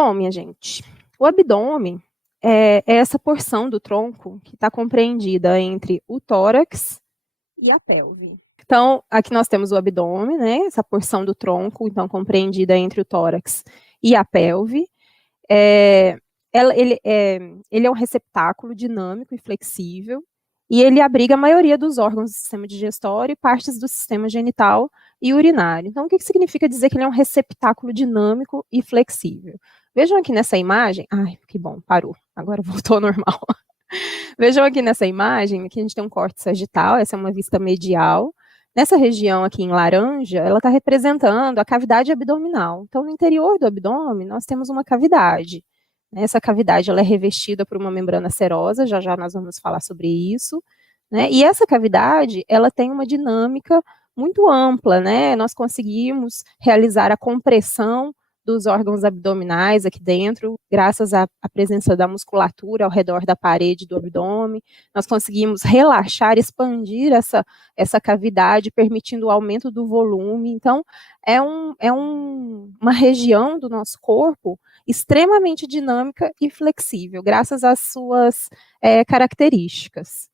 Bom, minha gente, o abdômen é essa porção do tronco que está compreendida entre o tórax e a pelve. Então, aqui nós temos o abdômen, né, essa porção do tronco, então, compreendida entre o tórax e a pelve. Ele é um receptáculo dinâmico e flexível, e ele abriga a maioria dos órgãos do sistema digestório e partes do sistema genital e urinário. Então, o que significa dizer que ele é um receptáculo dinâmico e flexível? Vejam aqui nessa imagem, ai, que bom, parou, agora voltou ao normal. Vejam aqui nessa imagem, aqui a gente tem um corte sagital, essa é uma vista medial. Nessa região aqui em laranja, ela está representando a cavidade abdominal. Então, no interior do abdômen, nós temos uma cavidade. Essa cavidade ela é revestida por uma membrana serosa, já já nós vamos falar sobre isso, né? E essa cavidade, ela tem uma dinâmica muito ampla, né? Nós conseguimos realizar a compressão dos órgãos abdominais aqui dentro, graças à presença da musculatura ao redor da parede do abdômen. Nós conseguimos relaxar, expandir essa cavidade, permitindo o aumento do volume. Então, uma região do nosso corpo extremamente dinâmica e flexível, graças às suas características.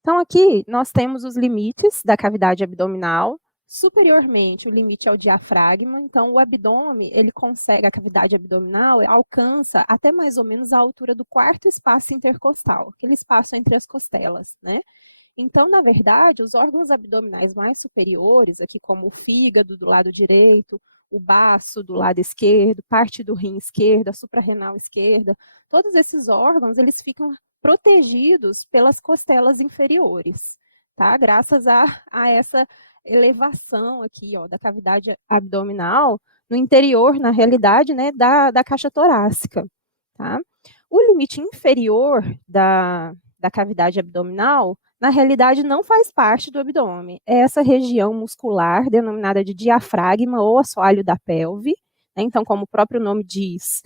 Então, aqui nós temos os limites da cavidade abdominal. Superiormente, o limite é o diafragma, então o abdômen, ele consegue, a cavidade abdominal alcança até mais ou menos a altura do quarto espaço intercostal, aquele espaço entre as costelas, né? Então, na verdade, os órgãos abdominais mais superiores, aqui como o fígado do lado direito, o baço do lado esquerdo, parte do rim esquerdo, a suprarrenal esquerda, todos esses órgãos, eles ficam protegidos pelas costelas inferiores, tá? Graças a essa elevação aqui, ó, da cavidade abdominal no interior, na realidade, né, da caixa torácica, tá? O limite inferior da cavidade abdominal, na realidade, não faz parte do abdômen. É essa região muscular, denominada de diafragma ou assoalho da pelve, né? Então, como o próprio nome diz,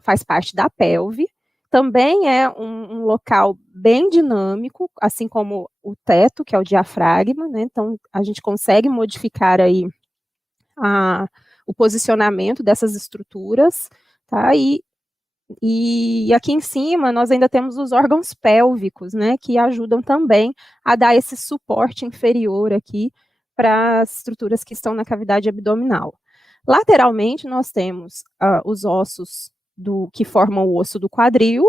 faz parte da pelve. Também é um local bem dinâmico, assim como o teto, que é o diafragma, né? Então, a gente consegue modificar aí o posicionamento dessas estruturas, tá? E aqui em cima nós ainda temos os órgãos pélvicos, né, que ajudam também a dar esse suporte inferior aqui para as estruturas que estão na cavidade abdominal. Lateralmente nós temos os ossos que formam o osso do quadril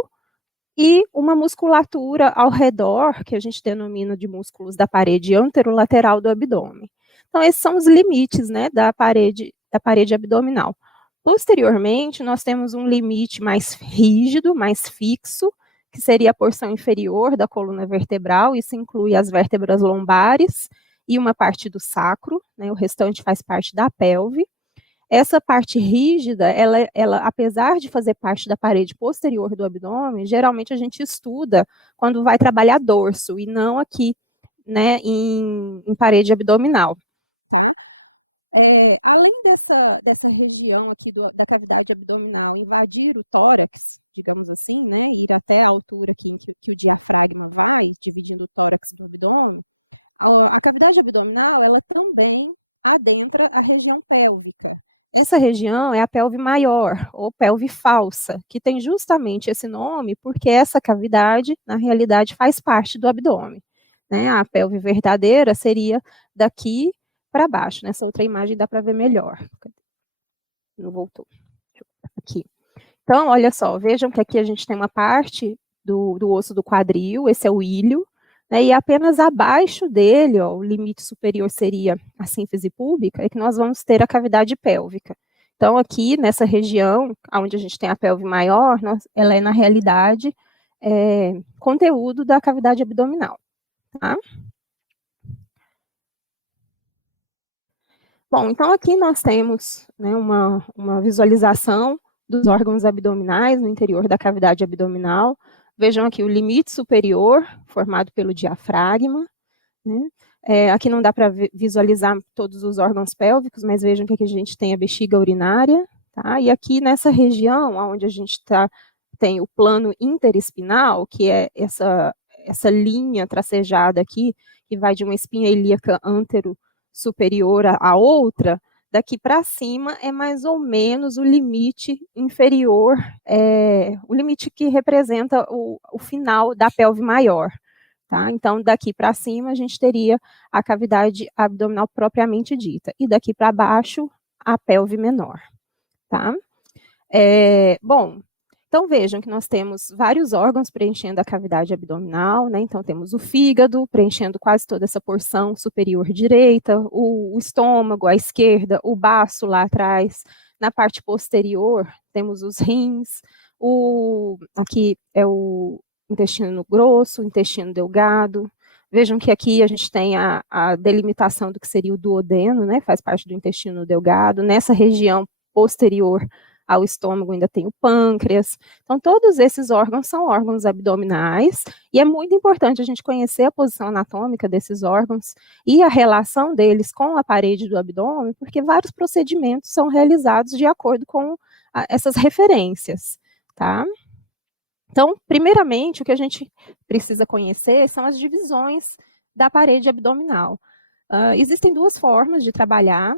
e uma musculatura ao redor, que a gente denomina de músculos da parede anterolateral do abdômen. Então esses são os limites, né, da parede abdominal. Posteriormente, nós temos um limite mais rígido, mais fixo, que seria a porção inferior da coluna vertebral, isso inclui as vértebras lombares e uma parte do sacro, né, o restante faz parte da pelve. Essa parte rígida, ela, apesar de fazer parte da parede posterior do abdômen, geralmente a gente estuda quando vai trabalhar dorso, e não aqui, né, em parede abdominal. Tá? Além dessa região aqui da cavidade abdominal invadir o tórax, digamos assim, né, ir até a altura que o diafragma vai, dividindo o tórax do abdômen, a cavidade abdominal, ela também adentra a região pélvica. Essa região é a pelve maior, ou pelve falsa, que tem justamente esse nome porque essa cavidade, na realidade, faz parte do abdômen, né? A pelve verdadeira seria daqui para baixo. Nessa outra imagem dá para ver melhor. Não voltou. Aqui. Então, olha só, vejam que aqui a gente tem uma parte do osso do quadril, esse é o ilho, né, e apenas abaixo dele, ó, o limite superior seria a sínfise púbica, é que nós vamos ter a cavidade pélvica. Então, aqui nessa região, onde a gente tem a pelve maior, ela é, na realidade, conteúdo da cavidade abdominal. Tá? Bom, então aqui nós temos, né, uma visualização dos órgãos abdominais no interior da cavidade abdominal. Vejam aqui o limite superior, formado pelo diafragma, né? Aqui não dá para visualizar todos os órgãos pélvicos, mas vejam que aqui a gente tem a bexiga urinária, tá? E aqui nessa região, onde a gente tem o plano interespinal, que é essa linha tracejada aqui, que vai de uma espinha ilíaca antero superior à outra, daqui para cima é mais ou menos o limite inferior, o limite que representa o final da pelve maior. Tá? Então, daqui para cima, a gente teria a cavidade abdominal propriamente dita, e daqui para baixo, a pelve menor. Tá? Bom, então vejam que nós temos vários órgãos preenchendo a cavidade abdominal, né? Então temos o fígado preenchendo quase toda essa porção superior direita, o estômago à esquerda, o baço lá atrás, na parte posterior temos os rins, aqui é o intestino grosso, o intestino delgado. Vejam que aqui a gente tem a delimitação do que seria o duodeno, né? Faz parte do intestino delgado. Nessa região posterior ao estômago ainda tem o pâncreas. Então, todos esses órgãos são órgãos abdominais, e é muito importante a gente conhecer a posição anatômica desses órgãos e a relação deles com a parede do abdômen, porque vários procedimentos são realizados de acordo com essas referências, tá? Então, primeiramente, o que a gente precisa conhecer são as divisões da parede abdominal. Existem duas formas de trabalhar,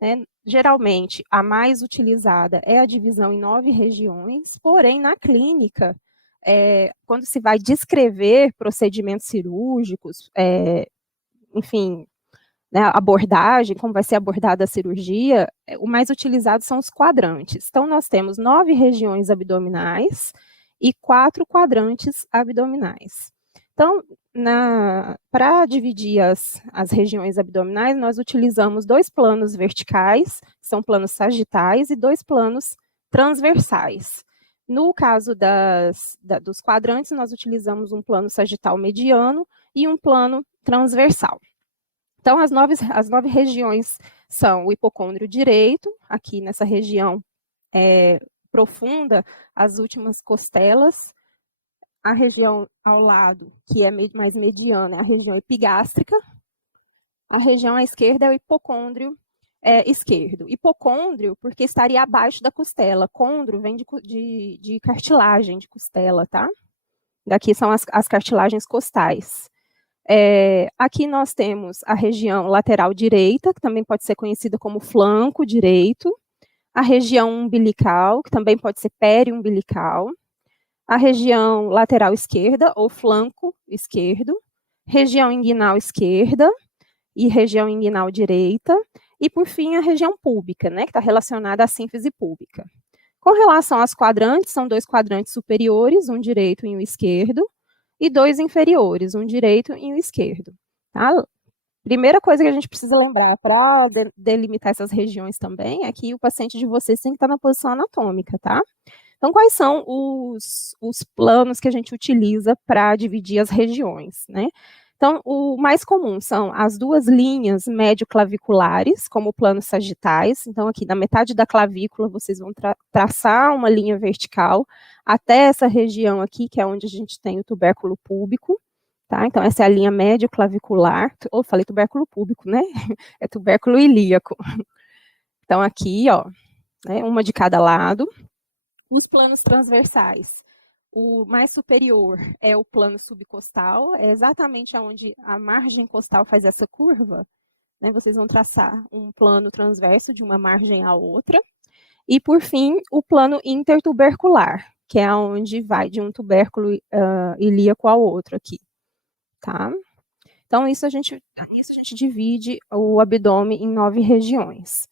né? Geralmente, a mais utilizada é a divisão em 9 regiões, porém, na clínica, quando se vai descrever procedimentos cirúrgicos, enfim, né, abordagem, como vai ser abordada a cirurgia, o mais utilizado são os quadrantes. Então, nós temos 9 regiões abdominais e 4 quadrantes abdominais. Então, para dividir as regiões abdominais, nós utilizamos 2 planos verticais, que são planos sagitais, e 2 planos transversais. No caso dos quadrantes, nós utilizamos um plano sagital mediano e um plano transversal. Então, as 9 regiões são o hipocôndrio direito, aqui nessa região profunda, as últimas costelas. A região ao lado, que é mais mediana, é a região epigástrica. A região à esquerda é o hipocôndrio esquerdo. Hipocôndrio, porque estaria abaixo da costela. Côndrio vem de cartilagem de costela, tá? Daqui são as cartilagens costais. Aqui nós temos a região lateral direita, que também pode ser conhecida como flanco direito. A região umbilical, que também pode ser periumbilical. A região lateral esquerda, ou flanco esquerdo, região inguinal esquerda e região inguinal direita, e, por fim, a região púbica, né, que está relacionada à sínfise púbica. Com relação aos quadrantes, são 2 quadrantes superiores, um direito e um esquerdo, e 2 inferiores, um direito e um esquerdo. Tá? Primeira coisa que a gente precisa lembrar para delimitar essas regiões também é que o paciente de vocês tem que estar na posição anatômica, tá? Então, quais são os planos que a gente utiliza para dividir as regiões, né? Então, o mais comum são as 2 linhas médio-claviculares, como planos sagitais. Então, aqui na metade da clavícula, vocês vão traçar uma linha vertical até essa região aqui, que é onde a gente tem o tubérculo púbico. Tá? Então, essa é a linha médio-clavicular. Ou falei tubérculo púbico, né? É tubérculo ilíaco. Então, aqui, ó, né, uma de cada lado. Os planos transversais, o mais superior é o plano subcostal, é exatamente onde a margem costal faz essa curva, né? Vocês vão traçar um plano transverso de uma margem à outra. E, por fim, o plano intertubercular, que é onde vai de um tubérculo ilíaco ao outro aqui. Tá? Então, isso a gente divide o abdômen em 9 regiões.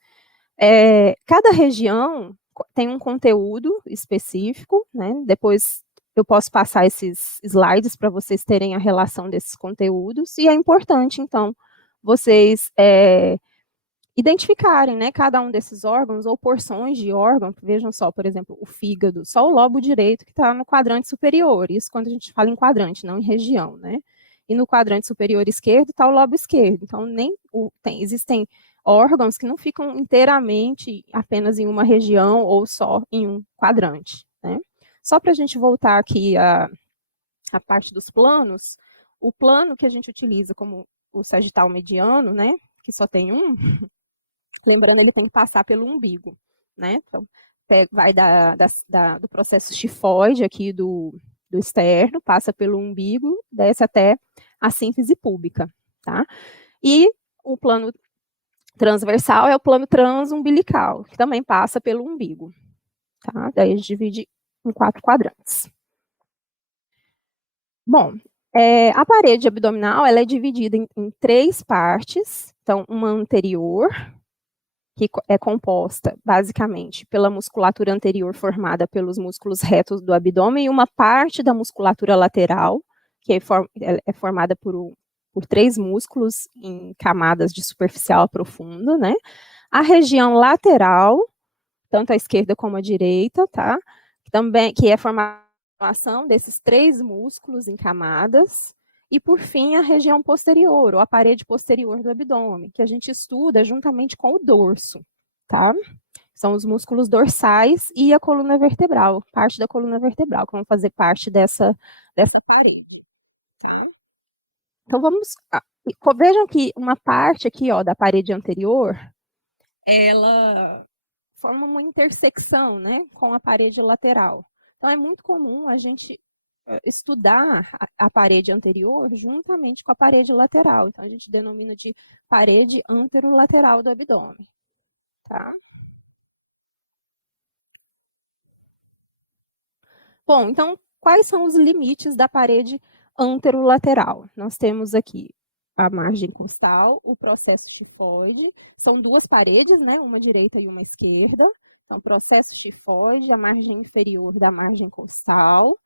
Cada região tem um conteúdo específico, né? Depois eu posso passar esses slides para vocês terem a relação desses conteúdos, e é importante, então, vocês identificarem, né, cada um desses órgãos ou porções de órgão. Vejam só, por exemplo, o fígado, só o lobo direito que está no quadrante superior, isso quando a gente fala em quadrante, não em região, né? E no quadrante superior esquerdo está o lobo esquerdo, então existem órgãos que não ficam inteiramente apenas em uma região ou só em um quadrante, né? Só para a gente voltar aqui à parte dos planos, o plano que a gente utiliza como o sagital mediano, né, que só tem um, lembrando, ele tem que passar pelo umbigo, né? Então, vai do processo chifoide aqui do externo, passa pelo umbigo, desce até a sínfise púbica, tá? E o plano Transversal é o plano transumbilical, que também passa pelo umbigo. Tá? Daí a gente divide em 4 quadrantes. Bom, a parede abdominal ela é dividida em 3 partes. Então, uma anterior, que é composta basicamente pela musculatura anterior formada pelos músculos retos do abdômen, e uma parte da musculatura lateral, que é formada por 3 músculos em camadas de superficial a profunda, né? A região lateral, tanto a esquerda como a direita, tá? Também, que é a formação desses 3 músculos em camadas. E, por fim, a região posterior, ou a parede posterior do abdômen, que a gente estuda juntamente com o dorso, tá? São os músculos dorsais e a coluna vertebral, parte da coluna vertebral, que vão fazer parte dessa parede, tá? Então, vejam que uma parte aqui, ó, da parede anterior, ela forma uma intersecção, né, com a parede lateral. Então, é muito comum a gente estudar a parede anterior juntamente com a parede lateral. Então, a gente denomina de parede anterolateral do abdômen, tá? Bom, então, quais são os limites da parede anterolateral? Nós temos aqui a margem costal, o processo tifoide, são 2 paredes, né, uma direita e uma esquerda. Então, processo tifoide, a margem inferior da margem costal,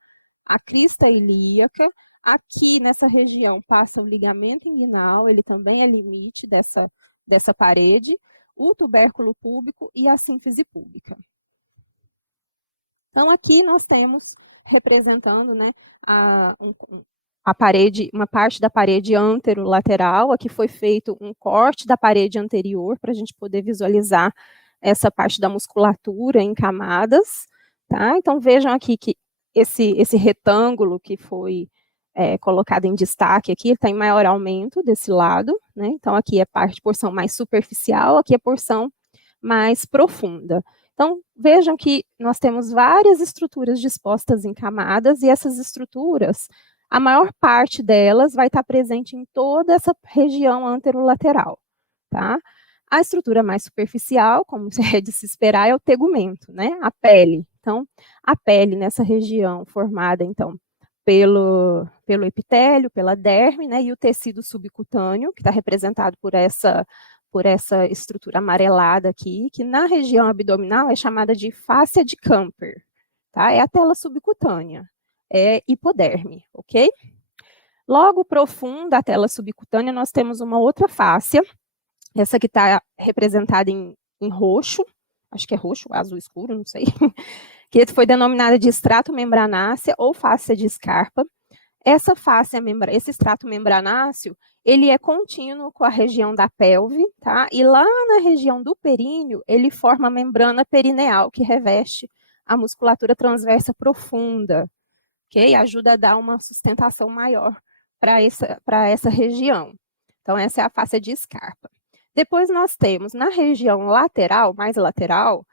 a crista ilíaca. Aqui nessa região passa o ligamento inguinal, ele também é limite dessa parede, o tubérculo púbico e a sínfise púbica. Então, aqui nós temos representando, né, a parede, uma parte da parede anterolateral. Aqui foi feito um corte da parede anterior para a gente poder visualizar essa parte da musculatura em camadas, tá? Então, vejam aqui que esse retângulo que foi colocado em destaque aqui, está em maior aumento desse lado, né? Então, aqui é porção mais superficial, aqui é porção mais profunda. Então, vejam que nós temos várias estruturas dispostas em camadas, e essas estruturas, a maior parte delas vai estar presente em toda essa região anterolateral, tá? A estrutura mais superficial, como é de se esperar, é o tegumento, né? A pele. Então, a pele nessa região formada, então, pelo epitélio, pela derme, né? E o tecido subcutâneo, que está representado por essa estrutura amarelada aqui, que na região abdominal é chamada de fáscia de Camper, tá? É a tela subcutânea, é hipoderme, ok? Logo profunda a tela subcutânea, nós temos uma outra fáscia, essa que está representada em roxo, acho que é roxo, azul escuro, não sei, que foi denominada de estrato membranácea ou fáscia de Scarpa. Essa fáscia, esse extrato membranáceo, ele é contínuo com a região da pelve, tá? E lá na região do períneo, ele forma a membrana perineal, que reveste a musculatura transversa profunda, ok? Ajuda a dar uma sustentação maior para essa região. Então, essa é a fáscia de Scarpa. Depois nós temos, na região lateral, mais lateral,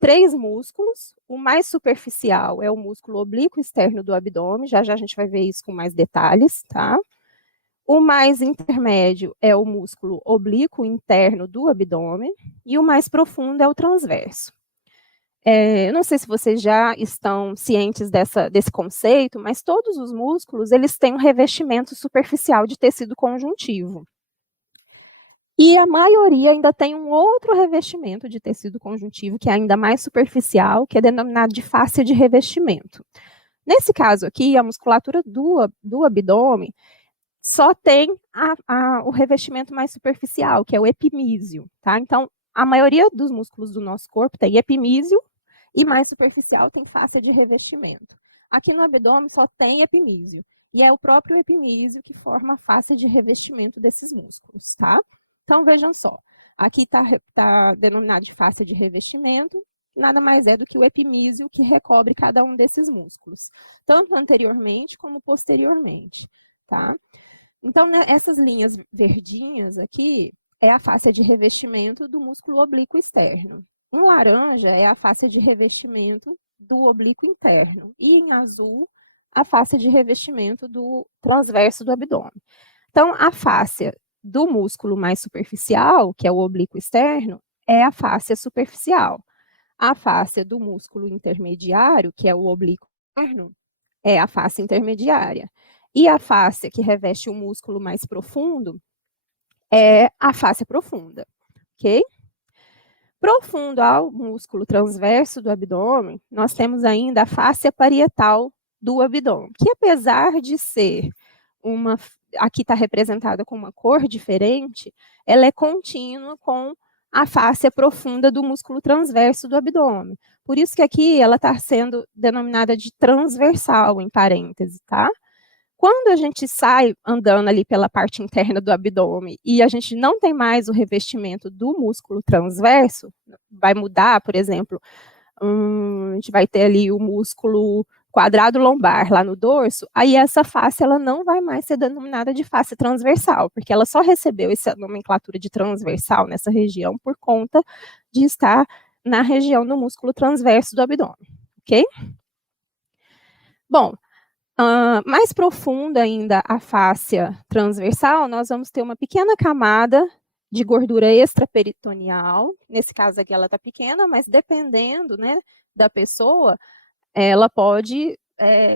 3 músculos. O mais superficial é o músculo oblíquo externo do abdômen, já já a gente vai ver isso com mais detalhes, tá? O mais intermédio é o músculo oblíquo interno do abdômen, e o mais profundo é o transverso. Eu não sei se vocês já estão cientes desse conceito, mas todos os músculos, eles têm um revestimento superficial de tecido conjuntivo. E a maioria ainda tem um outro revestimento de tecido conjuntivo, que é ainda mais superficial, que é denominado de fáscia de revestimento. Nesse caso aqui, a musculatura do abdômen só tem o revestimento mais superficial, que é o epimísio, tá? Então, a maioria dos músculos do nosso corpo tem epimísio, e mais superficial tem fáscia de revestimento. Aqui no abdômen só tem epimísio, e é o próprio epimísio que forma a fáscia de revestimento desses músculos, tá? Então, vejam só, aqui está denominado de fáscia de revestimento, nada mais é do que o epimísio que recobre cada um desses músculos, tanto anteriormente como posteriormente, tá? Então, né, essas linhas verdinhas aqui é a fáscia de revestimento do músculo oblíquo externo. Em laranja é a fáscia de revestimento do oblíquo interno. E em azul, a fáscia de revestimento do transverso do abdômen. Então, a fáscia do músculo mais superficial, que é o oblíquo externo, é a fáscia superficial. A fáscia do músculo intermediário, que é o oblíquo externo, é a fáscia intermediária. E a fáscia que reveste o músculo mais profundo é a fáscia profunda, ok? Profundo ao músculo transverso do abdômen, nós temos ainda a fáscia parietal do abdômen, que apesar de ser aqui está representada com uma cor diferente, ela é contínua com a fáscia profunda do músculo transverso do abdômen. Por isso que aqui ela está sendo denominada de transversal, em parêntese, tá? Quando a gente sai andando ali pela parte interna do abdômen e a gente não tem mais o revestimento do músculo transverso, vai mudar, por exemplo, a gente vai ter ali o músculo quadrado lombar lá no dorso, aí essa face ela não vai mais ser denominada de face transversal, porque ela só recebeu essa nomenclatura de transversal nessa região por conta de estar na região do músculo transverso do abdômen, ok? Bom, mais profunda ainda a fáscia transversal, nós vamos ter uma pequena camada de gordura extraperitoneal, nesse caso aqui ela está pequena, mas dependendo, né, da pessoa, ela pode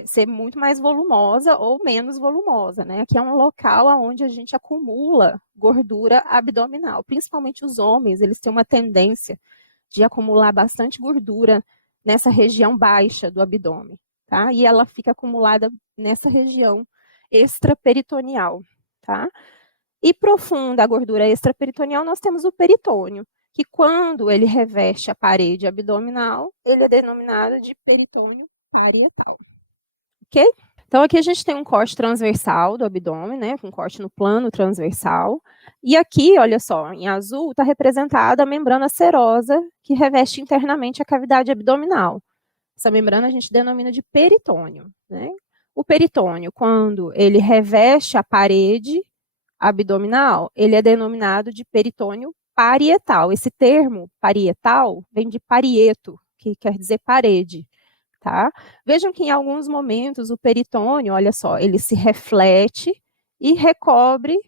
ser muito mais volumosa ou menos volumosa, né? Aqui é um local onde a gente acumula gordura abdominal, principalmente os homens, eles têm uma tendência de acumular bastante gordura nessa região baixa do abdômen, tá? E ela fica acumulada nessa região extraperitoneal, tá? E profunda a gordura extraperitoneal, nós temos o peritônio, que quando ele reveste a parede abdominal, ele é denominado de peritônio parietal, ok? Então, aqui a gente tem um corte transversal do abdômen, né, um corte no plano transversal, e aqui, olha só, em azul está representada a membrana serosa, que reveste internamente a cavidade abdominal. Essa membrana a gente denomina de peritônio, né? O peritônio, quando ele reveste a parede abdominal, ele é denominado de peritônio parietal. Esse termo parietal vem de parieto, que quer dizer parede, tá? Vejam que em alguns momentos o peritônio, olha só, ele se reflete e recobre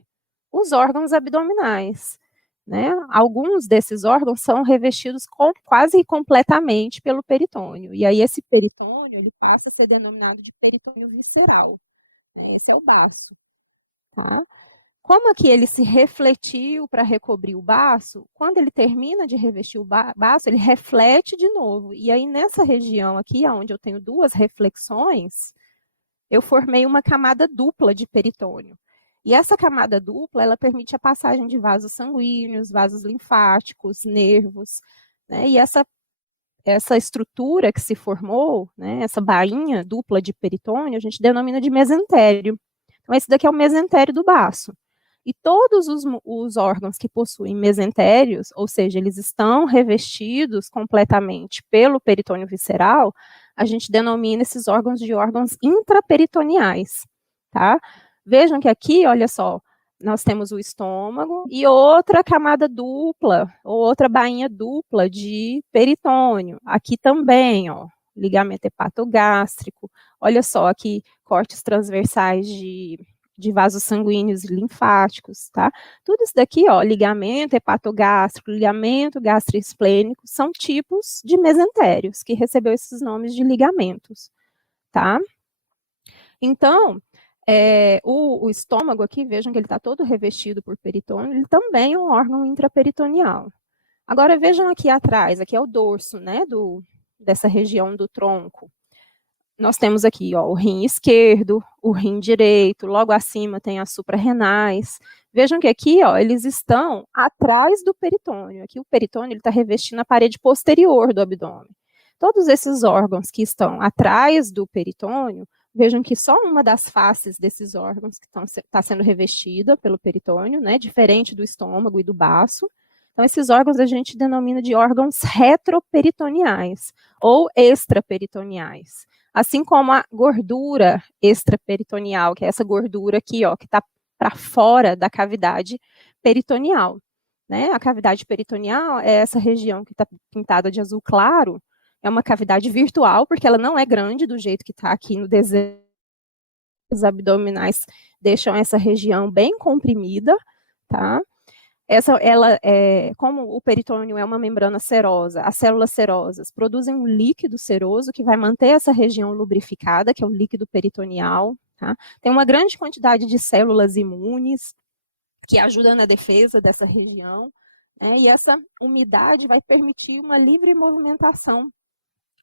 os órgãos abdominais, né? Alguns desses órgãos são revestidos quase completamente pelo peritônio, e aí esse peritônio, ele passa a ser denominado de peritônio visceral, né? Esse é o baço, tá? Como aqui ele se refletiu para recobrir o baço, quando ele termina de revestir o baço, ele reflete de novo. E aí, nessa região aqui, onde eu tenho duas reflexões, eu formei uma camada dupla de peritônio. E essa camada dupla, ela permite a passagem de vasos sanguíneos, vasos linfáticos, nervos, né? E essa estrutura que se formou, né, essa bainha dupla de peritônio, a gente denomina de mesentério. Então, esse daqui é o mesentério do baço. E todos os órgãos que possuem mesentérios, ou seja, eles estão revestidos completamente pelo peritônio visceral, a gente denomina esses órgãos de órgãos intraperitoneais, tá? Vejam que aqui, olha só, nós temos o estômago e outra camada dupla, ou outra bainha dupla de peritônio. Aqui também, ó, ligamento hepatogástrico. Olha só, aqui cortes transversais de vasos sanguíneos e linfáticos, tá? Tudo isso daqui, ó, ligamento hepatogástrico, ligamento gastroesplênico, são tipos de mesentérios, que recebeu esses nomes de ligamentos, tá? Então, o estômago aqui, vejam que ele está todo revestido por peritônio, ele também é um órgão intraperitoneal. Agora, vejam aqui atrás, aqui é o dorso, né, dessa região do tronco. Nós temos aqui, ó, o rim esquerdo, o rim direito, logo acima tem as suprarrenais. Vejam que aqui, ó, eles estão atrás do peritônio. Aqui o peritônio está revestindo a parede posterior do abdômen. Todos esses órgãos que estão atrás do peritônio, vejam que só uma das faces desses órgãos que está sendo revestida pelo peritônio, né, diferente do estômago e do baço. Então, esses órgãos a gente denomina de órgãos retroperitoneais ou extraperitoneais. Assim como a gordura extraperitoneal, que é essa gordura aqui, ó, que está para fora da cavidade peritoneal, né? A cavidade peritoneal é essa região que está pintada de azul claro, é uma cavidade virtual, porque ela não é grande do jeito que está aqui no desenho. Os abdominais deixam essa região bem comprimida, tá? Como o peritônio é uma membrana serosa, as células serosas produzem um líquido seroso que vai manter essa região lubrificada, que é o líquido peritoneal, tá? Tem uma grande quantidade de células imunes que ajudam na defesa dessa região, né? E essa umidade vai permitir uma livre movimentação,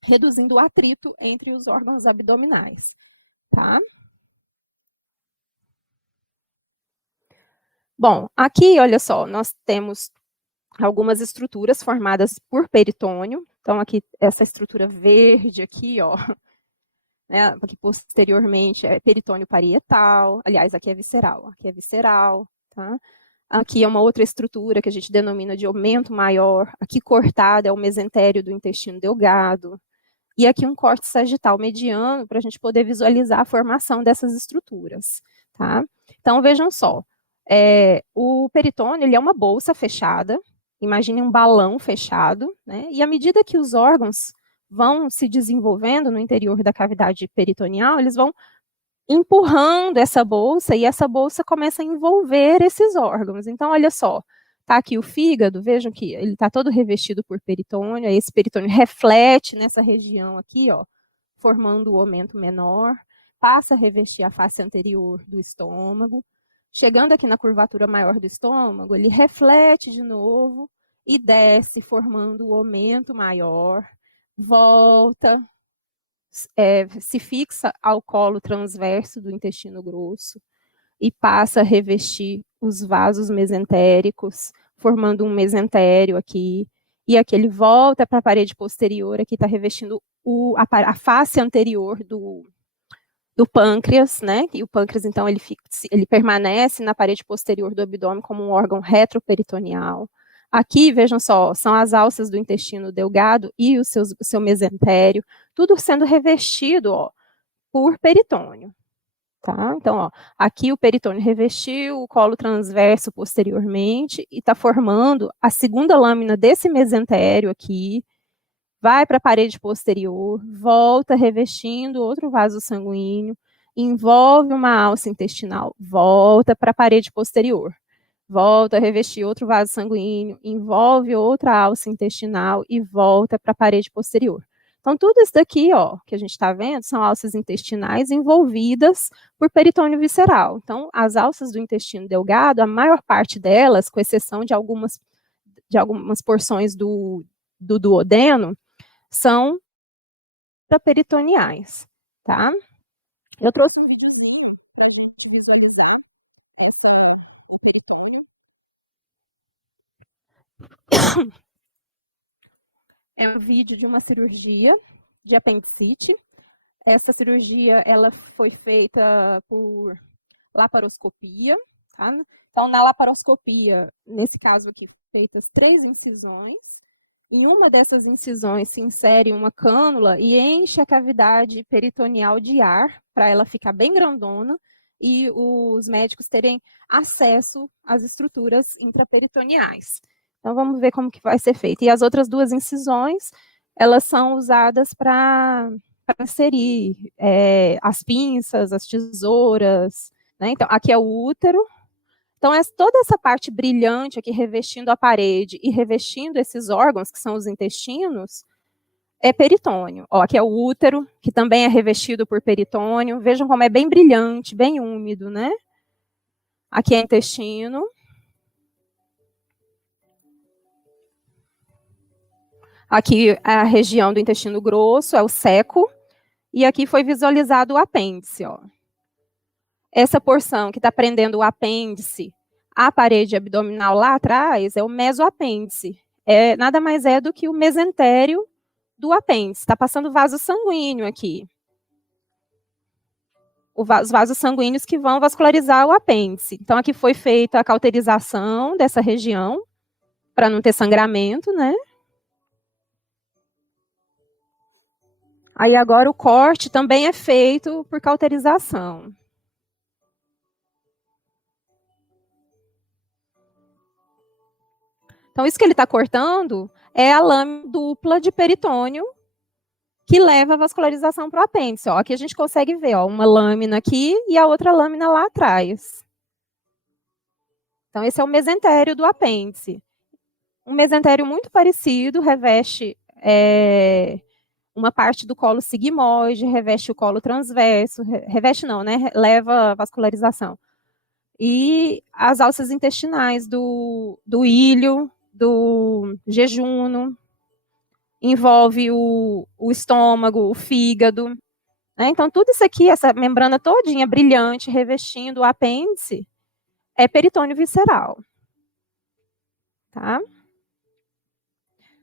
reduzindo o atrito entre os órgãos abdominais, tá? Bom, aqui, olha só, nós temos algumas estruturas formadas por peritônio. Então, aqui, essa estrutura verde aqui, ó, né, aqui posteriormente é peritônio parietal, aliás, aqui é visceral, tá? Aqui é uma outra estrutura que a gente denomina de aumento maior, aqui cortada é o mesentério do intestino delgado, e aqui um corte sagital mediano para a gente poder visualizar a formação dessas estruturas, tá? Então, vejam só, o peritônio ele é uma bolsa fechada, imagine um balão fechado, né? E à medida que os órgãos vão se desenvolvendo no interior da cavidade peritoneal, eles vão empurrando essa bolsa e essa bolsa começa a envolver esses órgãos. Então, olha só, tá aqui o fígado, vejam que ele está todo revestido por peritônio, esse peritônio reflete nessa região aqui, ó, formando o aumento menor, passa a revestir a face anterior do estômago, chegando aqui na curvatura maior do estômago, ele reflete de novo e desce, formando o aumento maior, volta, se fixa ao colo transverso do intestino grosso e passa a revestir os vasos mesentéricos, formando um mesentério aqui, e aqui ele volta para a parede posterior, aqui está revestindo a face anterior do pâncreas, né? E o pâncreas, então, ele permanece na parede posterior do abdômen como um órgão retroperitoneal. Aqui, vejam só, são as alças do intestino delgado e o seu mesentério, tudo sendo revestido, ó, por peritônio. Tá? Então, ó, aqui o peritônio revestiu o colo transverso posteriormente e está formando a segunda lâmina desse mesentério aqui, vai para a parede posterior, volta revestindo outro vaso sanguíneo, envolve uma alça intestinal, volta para a parede posterior, volta a revestir outro vaso sanguíneo, envolve outra alça intestinal e volta para a parede posterior. Então, tudo isso daqui, ó, que a gente está vendo, são alças intestinais envolvidas por peritônio visceral. Então, as alças do intestino delgado, a maior parte delas, com exceção de algumas porções do duodeno, são peritoneais, tá? Eu trouxe um videozinho para a gente visualizar o peritônio. É um vídeo de uma cirurgia de apendicite. Essa cirurgia, ela foi feita por laparoscopia, tá? Então, na laparoscopia, nesse caso aqui, feitas 3 incisões. Em uma dessas incisões se insere uma cânula e enche a cavidade peritoneal de ar, para ela ficar bem grandona, e os médicos terem acesso às estruturas intraperitoneais. Então, vamos ver como que vai ser feito. E as outras 2 incisões, elas são usadas para inserir as pinças, as tesouras, né? Então, aqui é o útero. Então, toda essa parte brilhante aqui revestindo a parede e revestindo esses órgãos, que são os intestinos, é peritônio. Ó, aqui é o útero, que também é revestido por peritônio. Vejam como é bem brilhante, bem úmido, né? Aqui é intestino. Aqui é a região do intestino grosso, é o seco. E aqui foi visualizado o apêndice, ó. Essa porção que está prendendo o apêndice à parede abdominal lá atrás é o mesoapêndice. Nada mais é do que o mesentério do apêndice. Está passando vaso sanguíneo aqui. Os vasos sanguíneos que vão vascularizar o apêndice. Então, aqui foi feita a cauterização dessa região, para não ter sangramento, né? Aí, agora, o corte também é feito por cauterização. Então, isso que ele está cortando é a lâmina dupla de peritônio que leva a vascularização para o apêndice. Ó, aqui a gente consegue ver, ó, uma lâmina aqui e a outra lâmina lá atrás. Então, esse é o mesentério do apêndice. Um mesentério muito parecido, reveste uma parte do colo sigmoide, reveste o colo transverso, reveste não, né? Leva vascularização. E as alças intestinais do ilho, do jejuno, envolve o estômago, o fígado. Né? Então, tudo isso aqui, essa membrana todinha brilhante, revestindo o apêndice, é peritônio visceral. Tá?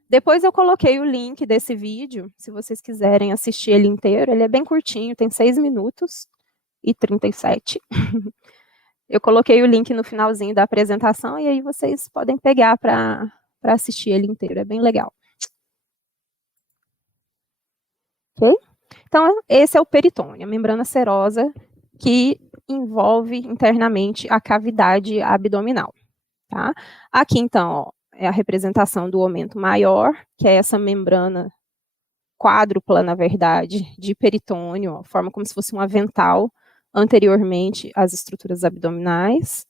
Depois eu coloquei o link desse vídeo, se vocês quiserem assistir ele inteiro. Ele é bem curtinho, tem 6 minutos e 37. Eu coloquei o link no finalzinho da apresentação e aí vocês podem pegar para assistir ele inteiro. É bem legal. Ok? Então, esse é o peritônio, a membrana serosa que envolve internamente a cavidade abdominal. Tá? Aqui, então, ó, é a representação do aumento maior, que é essa membrana quádrupla, na verdade, de peritônio, ó, forma como se fosse um avental anteriormente às estruturas abdominais.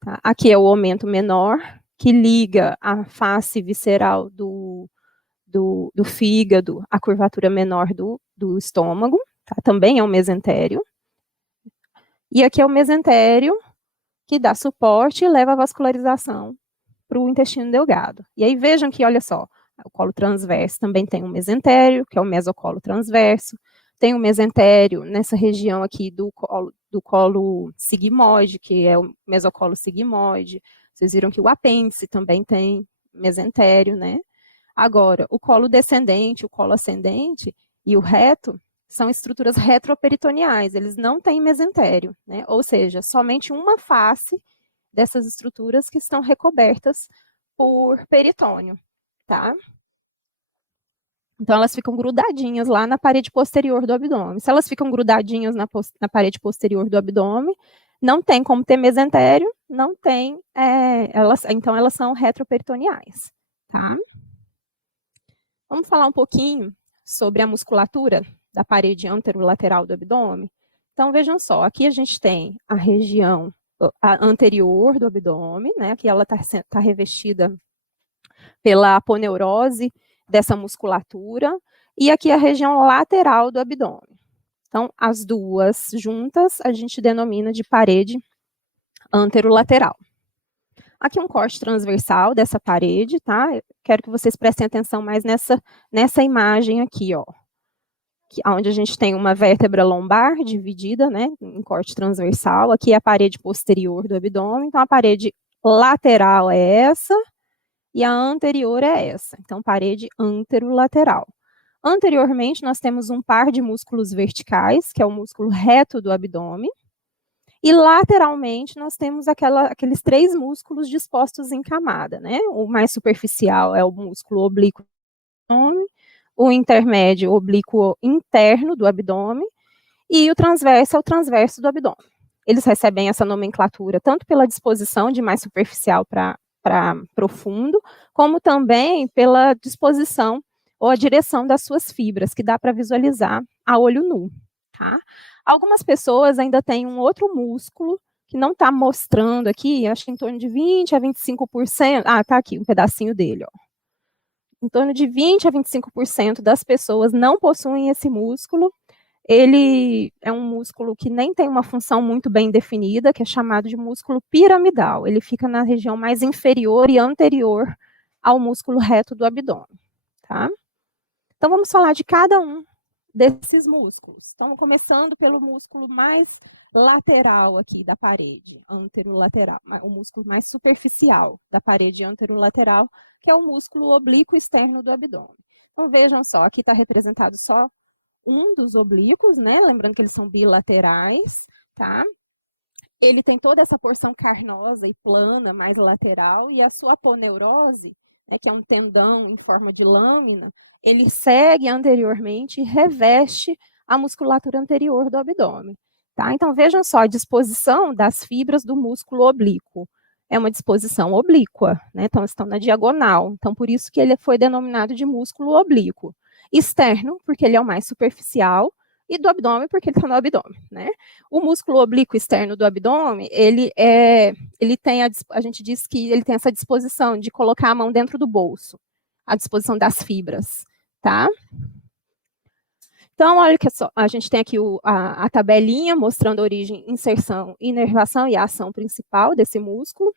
Tá? Aqui é o aumento menor, que liga a face visceral do fígado à curvatura menor do estômago, tá? Também é um mesentério. E aqui é o mesentério que dá suporte e leva a vascularização para o intestino delgado. E aí vejam que, olha só, o colo transverso também tem um mesentério, que é o mesocolo transverso, tem um mesentério nessa região aqui do colo sigmoide, que é o mesocolo sigmoide. Vocês viram que o apêndice também tem mesentério, né? Agora, o colo descendente, o colo ascendente e o reto são estruturas retroperitoneais, eles não têm mesentério, né? Ou seja, somente uma face dessas estruturas que estão recobertas por peritônio, tá? Então, elas ficam grudadinhas lá na parede posterior do abdômen. Se elas ficam grudadinhas na parede posterior do abdômen, não tem como ter mesentério, não tem, então elas são retroperitoneais, tá? Vamos falar um pouquinho sobre a musculatura da parede anterolateral do abdômen? Então, vejam só, aqui a gente tem a região anterior do abdômen, né? Aqui ela está revestida pela aponeurose dessa musculatura, e aqui a região lateral do abdômen. Então, as duas juntas a gente denomina de parede anterolateral. Aqui um corte transversal dessa parede, tá? Eu quero que vocês prestem atenção mais nessa imagem aqui, ó. Onde a gente tem uma vértebra lombar dividida, né, em corte transversal. Aqui é a parede posterior do abdômen, então a parede lateral é essa e a anterior é essa. Então, parede anterolateral. Anteriormente, nós temos um par de músculos verticais, que é o músculo reto do abdômen, e lateralmente nós temos aqueles 3 músculos dispostos em camada, né? O mais superficial é o músculo oblíquo do abdômen, o intermédio oblíquo interno do abdômen, e o transverso é o transverso do abdômen. Eles recebem essa nomenclatura tanto pela disposição de mais superficial para profundo, como também pela disposição ou a direção das suas fibras, que dá para visualizar a olho nu. Tá? Algumas pessoas ainda têm um outro músculo que não está mostrando aqui, acho que em torno de 20 a 25%. Ah, está aqui um pedacinho dele, ó. Em torno de 20 a 25% das pessoas não possuem esse músculo. Ele é um músculo que nem tem uma função muito bem definida, que é chamado de músculo piramidal. Ele fica na região mais inferior e anterior ao músculo reto do abdômen, tá? Então, vamos falar de cada um desses músculos. Então, começando pelo músculo mais lateral aqui da parede, anterolateral, o músculo mais superficial da parede anterolateral, que é o músculo oblíquo externo do abdômen. Então, vejam só, aqui está representado só um dos oblíquos, né? Lembrando que eles são bilaterais, tá? Ele tem toda essa porção carnosa e plana, mais lateral, e a sua aponeurose, né, que é um tendão em forma de lâmina, ele segue anteriormente e reveste a musculatura anterior do abdômen, tá? Então, vejam só, a disposição das fibras do músculo oblíquo. É uma disposição oblíqua, né? Então, estão na diagonal. Então, por isso que ele foi denominado de músculo oblíquo. Externo, porque ele é o mais superficial, e do abdômen, porque ele está no abdômen, né? O músculo oblíquo externo do abdômen, ele tem a gente diz que ele tem essa disposição de colocar a mão dentro do bolso, a disposição das fibras, tá? Então, olha que só, a gente tem aqui a tabelinha mostrando a origem, inserção, inervação e a ação principal desse músculo.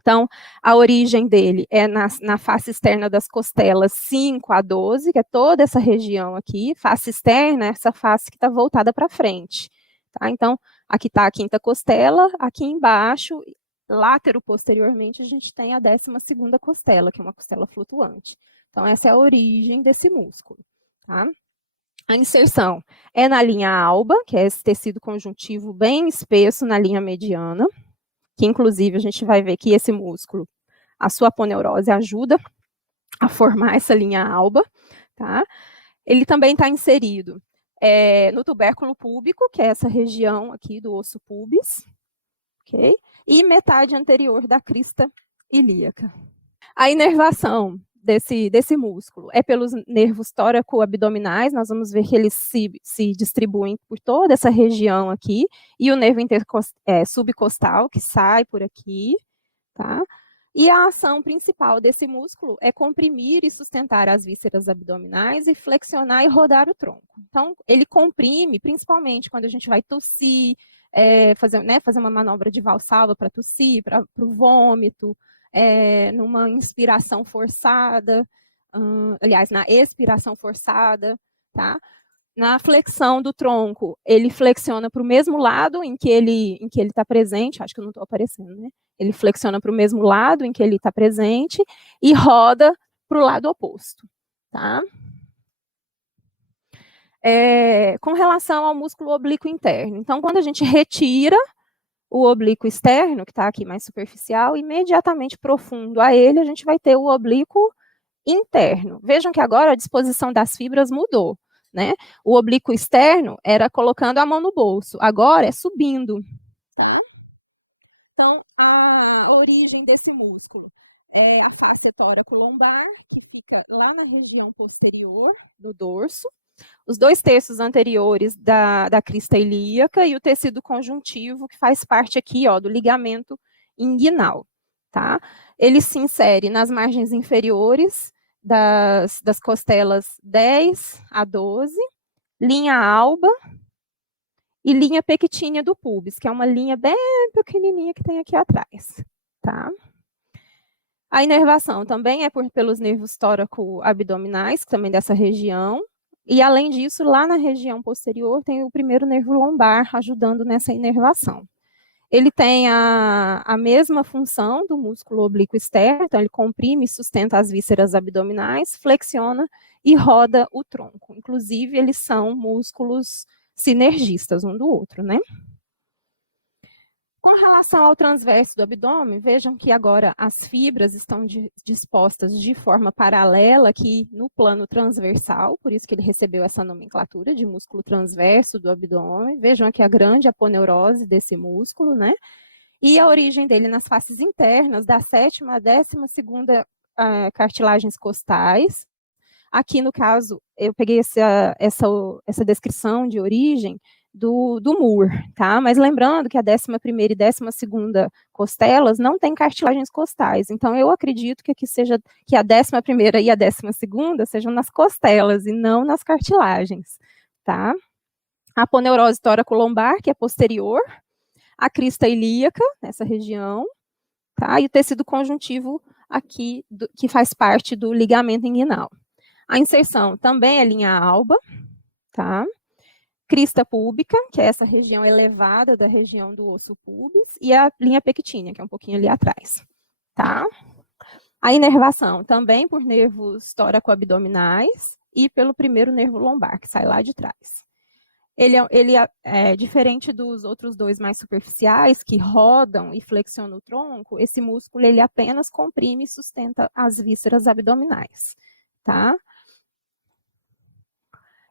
Então, a origem dele é na face externa das costelas 5 a 12, que é toda essa região aqui. Face externa, essa face que está voltada para frente. Tá? Então, aqui está a quinta costela, aqui embaixo, látero posteriormente, a gente tem a 12ª costela, que é uma costela flutuante. Então, essa é a origem desse músculo. Tá? A inserção é na linha alba, que é esse tecido conjuntivo bem espesso na linha mediana, que inclusive a gente vai ver que esse músculo, a sua aponeurose ajuda a formar essa linha alba, tá? Ele também está inserido no tubérculo púbico, que é essa região aqui do osso pubis, ok? E metade anterior da crista ilíaca. A inervação desse músculo é pelos nervos tóraco-abdominais, nós vamos ver que eles se distribuem por toda essa região aqui, e o nervo subcostal, que sai por aqui, tá? E a ação principal desse músculo é comprimir e sustentar as vísceras abdominais e flexionar e rodar o tronco. Então, ele comprime, principalmente quando a gente vai tossir, fazer uma manobra de valsalva para tossir, para o vômito, numa inspiração forçada, aliás, na expiração forçada, tá? Na flexão do tronco, ele flexiona para o mesmo lado em que ele está presente, acho que eu não estou aparecendo, né? Ele flexiona para o mesmo lado em que ele está presente e roda para o lado oposto, tá? Com relação ao músculo oblíquo interno, então, quando a gente retira o oblíquo externo, que está aqui mais superficial, imediatamente profundo a ele, a gente vai ter o oblíquo interno. Vejam que agora a disposição das fibras mudou, né? O oblíquo externo era colocando a mão no bolso, agora é subindo. Tá? Então, a origem desse músculo é a face tóraco-lombar, que fica lá na região posterior do dorso, os 2/3 anteriores da crista ilíaca e o tecido conjuntivo, que faz parte aqui, ó, do ligamento inguinal, tá? Ele se insere nas margens inferiores das costelas 10 a 12, linha alba e linha pectínea do pubis, que é uma linha bem pequenininha que tem aqui atrás, tá? A inervação também é pelos nervos tóraco-abdominais, também dessa região, e além disso, lá na região posterior tem o primeiro nervo lombar ajudando nessa inervação. Ele tem a mesma função do músculo oblíquo externo, então ele comprime e sustenta as vísceras abdominais, flexiona e roda o tronco. Inclusive, eles são músculos sinergistas um do outro, né? Com relação ao transverso do abdômen, vejam que agora as fibras estão dispostas de forma paralela aqui no plano transversal, por isso que ele recebeu essa nomenclatura de músculo transverso do abdômen. Vejam aqui a grande aponeurose desse músculo, né? E a origem dele nas faces internas, da 7ª à 12ª cartilagens costais. Aqui, no caso, eu peguei essa descrição de origem do Moore, tá? Mas lembrando que a 11ª e 12ª costelas não têm cartilagens costais, então eu acredito que aqui seja, que a 11ª e a 12ª sejam nas costelas e não nas cartilagens, tá? A aponeurose tóraco-lombar, que é posterior, a crista ilíaca, nessa região, tá? E o tecido conjuntivo aqui, que faz parte do ligamento inguinal. A inserção também é linha alba, tá? Crista púbica, que é essa região elevada da região do osso pubis, e a linha pectínea, que é um pouquinho ali atrás, tá? A inervação também por nervos tóraco-abdominais e pelo primeiro nervo lombar, que sai lá de trás. Ele é diferente dos outros dois mais superficiais, que rodam e flexionam o tronco, esse músculo ele apenas comprime e sustenta as vísceras abdominais, tá?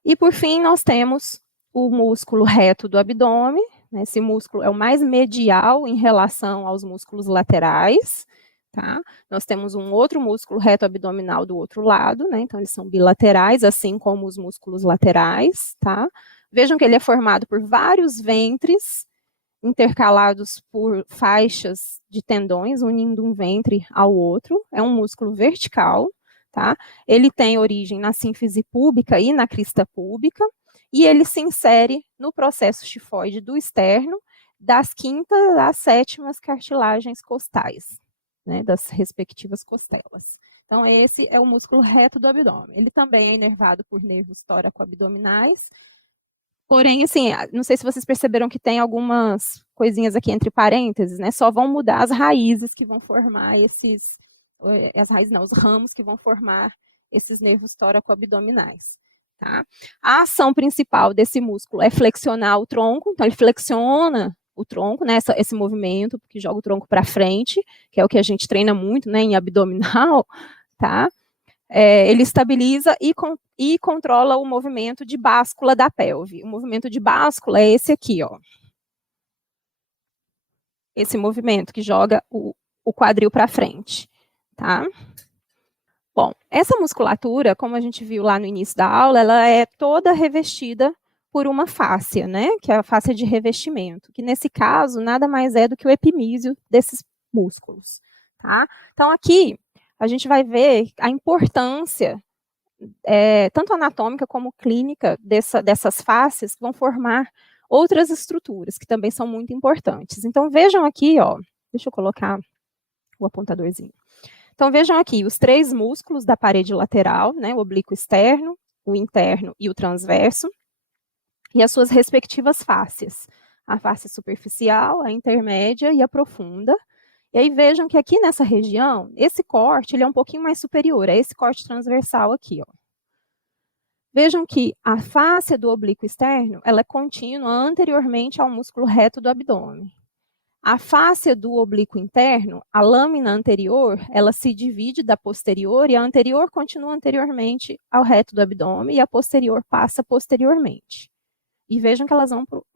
E por fim, nós temos o músculo reto do abdômen, né? Esse músculo é o mais medial em relação aos músculos laterais, tá? Nós temos um outro músculo reto abdominal do outro lado, né? Então eles são bilaterais, assim como os músculos laterais, tá? Vejam que ele é formado por vários ventres intercalados por faixas de tendões, unindo um ventre ao outro. É um músculo vertical, tá? Ele tem origem na sínfise púbica e na crista púbica, e ele se insere no processo xifoide do externo, das quintas às sétimas cartilagens costais, né, das respectivas costelas. Então, esse é o músculo reto do abdômen. Ele também é inervado por nervos tóraco-abdominais. Porém, assim, não sei se vocês perceberam que tem algumas coisinhas aqui entre parênteses, né? Só vão mudar as raízes que vão formar as raízes não, os ramos que vão formar esses nervos tóraco-abdominais, tá? A ação principal desse músculo é flexionar o tronco, então ele flexiona o tronco, né? Esse movimento que joga o tronco para frente, que é o que a gente treina muito, né? Em abdominal, tá? Ele estabiliza e controla o movimento de báscula da pelve. O movimento de báscula é esse aqui, ó. Esse movimento que joga o quadril para frente, tá? Bom, essa musculatura, como a gente viu lá no início da aula, ela é toda revestida por uma fáscia, né? Que é a fáscia de revestimento, que nesse caso nada mais é do que o epimísio desses músculos, tá? Então aqui a gente vai ver a importância tanto anatômica como clínica dessas fáscias que vão formar outras estruturas que também são muito importantes. Então vejam aqui, ó, deixa eu colocar o apontadorzinho. Então vejam aqui os 3 músculos da parede lateral, né, o oblíquo externo, o interno e o transverso, e as suas respectivas fáscias. A face superficial, a intermédia e a profunda. E aí vejam que aqui nessa região, esse corte ele é um pouquinho mais superior, é esse corte transversal aqui, ó. Vejam que a fáscia do oblíquo externo, ela é contínua anteriormente ao músculo reto do abdômen. A fáscia do oblíquo interno, a lâmina anterior, ela se divide da posterior e a anterior continua anteriormente ao reto do abdômen e a posterior passa posteriormente. E vejam que elas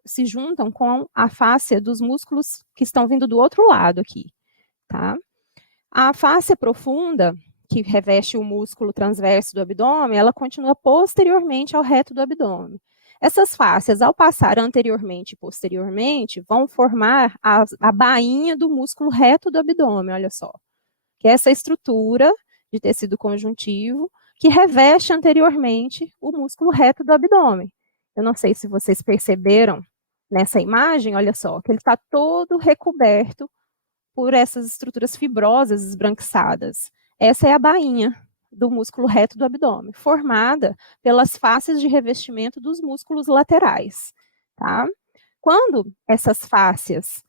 se juntam com a fáscia dos músculos que estão vindo do outro lado aqui, tá? A fáscia profunda, que reveste o músculo transverso do abdômen, ela continua posteriormente ao reto do abdômen. Essas fáscias, ao passar anteriormente e posteriormente, vão formar a bainha do músculo reto do abdômen, olha só. Que é essa estrutura de tecido conjuntivo que reveste anteriormente o músculo reto do abdômen. Eu não sei se vocês perceberam nessa imagem, olha só, que ele está todo recoberto por essas estruturas fibrosas esbranquiçadas. Essa é a bainha do músculo reto do abdômen, formada pelas faces de revestimento dos músculos laterais, tá? Quando essas fáscias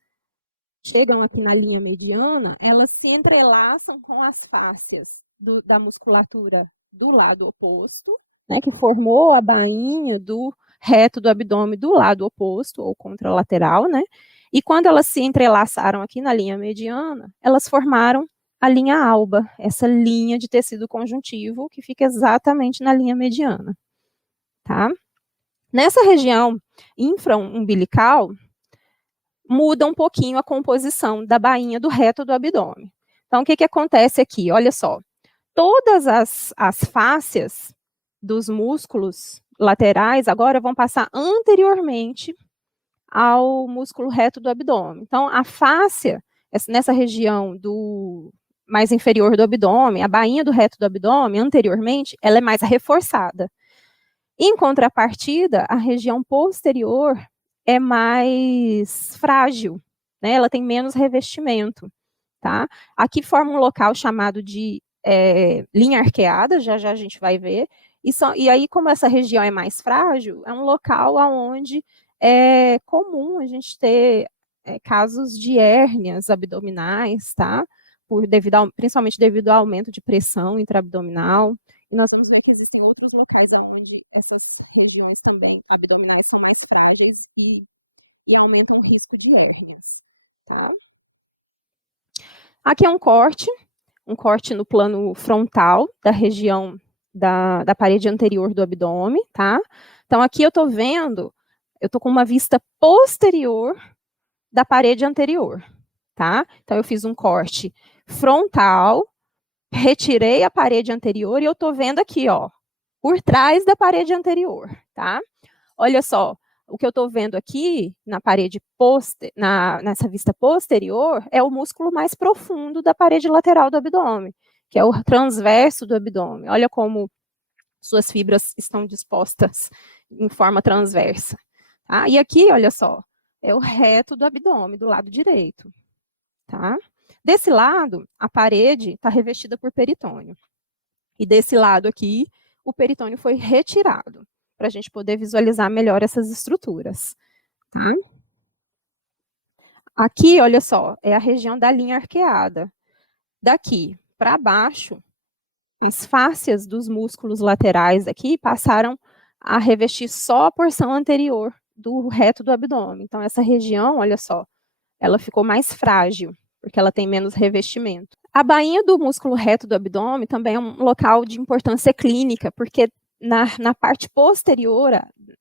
chegam aqui na linha mediana, elas se entrelaçam com as fáscias da musculatura do lado oposto, né, que formou a bainha do reto do abdômen do lado oposto, ou contralateral, né? E quando elas se entrelaçaram aqui na linha mediana, elas formaram a linha alba, essa linha de tecido conjuntivo que fica exatamente na linha mediana, tá? Nessa região infraumbilical, muda um pouquinho a composição da bainha do reto do abdômen. Então, o que acontece aqui? Olha só, todas as fáscias dos músculos laterais agora vão passar anteriormente ao músculo reto do abdômen. Então, a fáscia, nessa região mais inferior do abdômen, a bainha do reto do abdômen, anteriormente, ela é mais reforçada. Em contrapartida, a região posterior é mais frágil, né? Ela tem menos revestimento, tá? Aqui forma um local chamado de linha arqueada, já já a gente vai ver, e aí, como essa região é mais frágil, é um local onde é comum a gente ter casos de hérnias abdominais, tá? Principalmente devido ao aumento de pressão intraabdominal. E nós vamos ver que existem outros locais onde essas regiões também abdominais são mais frágeis e aumentam o risco de hérnias, tá? Aqui é um corte no plano frontal da região da parede anterior do abdômen, tá? Então, aqui eu tô com uma vista posterior da parede anterior, tá? Então, eu fiz um corte frontal, retirei a parede anterior e eu tô vendo aqui, ó, por trás da parede anterior, tá? olha só, o que eu estou vendo aqui na parede nessa vista posterior é o músculo mais profundo da parede lateral do abdômen, que é o transverso do abdômen. Olha como suas fibras estão dispostas em forma transversa. Tá? E aqui, olha só, é o reto do abdômen, do lado direito. Tá? Desse lado, a parede está revestida por peritônio. E desse lado aqui, o peritônio foi retirado, para a gente poder visualizar melhor essas estruturas. Tá? Aqui, olha só, é a região da linha arqueada. Daqui para baixo, as fáscias dos músculos laterais aqui passaram a revestir só a porção anterior do reto do abdômen. Então, essa região, olha só, ela ficou mais frágil, porque ela tem menos revestimento. A bainha do músculo reto do abdômen também é um local de importância clínica, porque na parte posterior,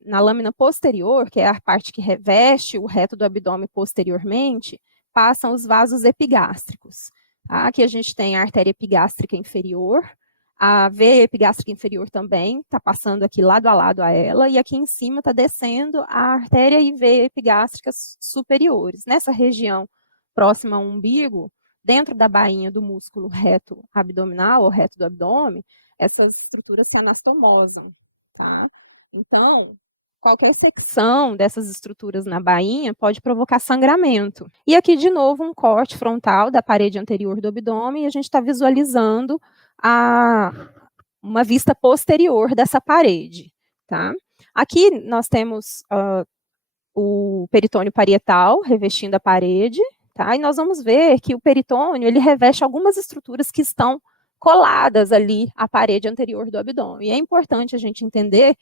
na lâmina posterior, que é a parte que reveste o reto do abdômen posteriormente, passam os vasos epigástricos. Tá? Aqui a gente tem a artéria epigástrica inferior, a veia epigástrica inferior também está passando aqui lado a lado a ela, e aqui em cima está descendo a artéria e veia epigástricas superiores. Nessa região próxima ao umbigo, dentro da bainha do músculo reto abdominal, ou reto do abdômen, essas estruturas se anastomosam, tá? Então, qualquer secção dessas estruturas na bainha pode provocar sangramento. E aqui, de novo, um corte frontal da parede anterior do abdômen, e a gente está visualizando uma vista posterior dessa parede, tá? Aqui nós temos o peritônio parietal revestindo a parede, tá? E nós vamos ver que o peritônio, ele reveste algumas estruturas que estão coladas ali à parede anterior do abdômen. E é importante a gente entender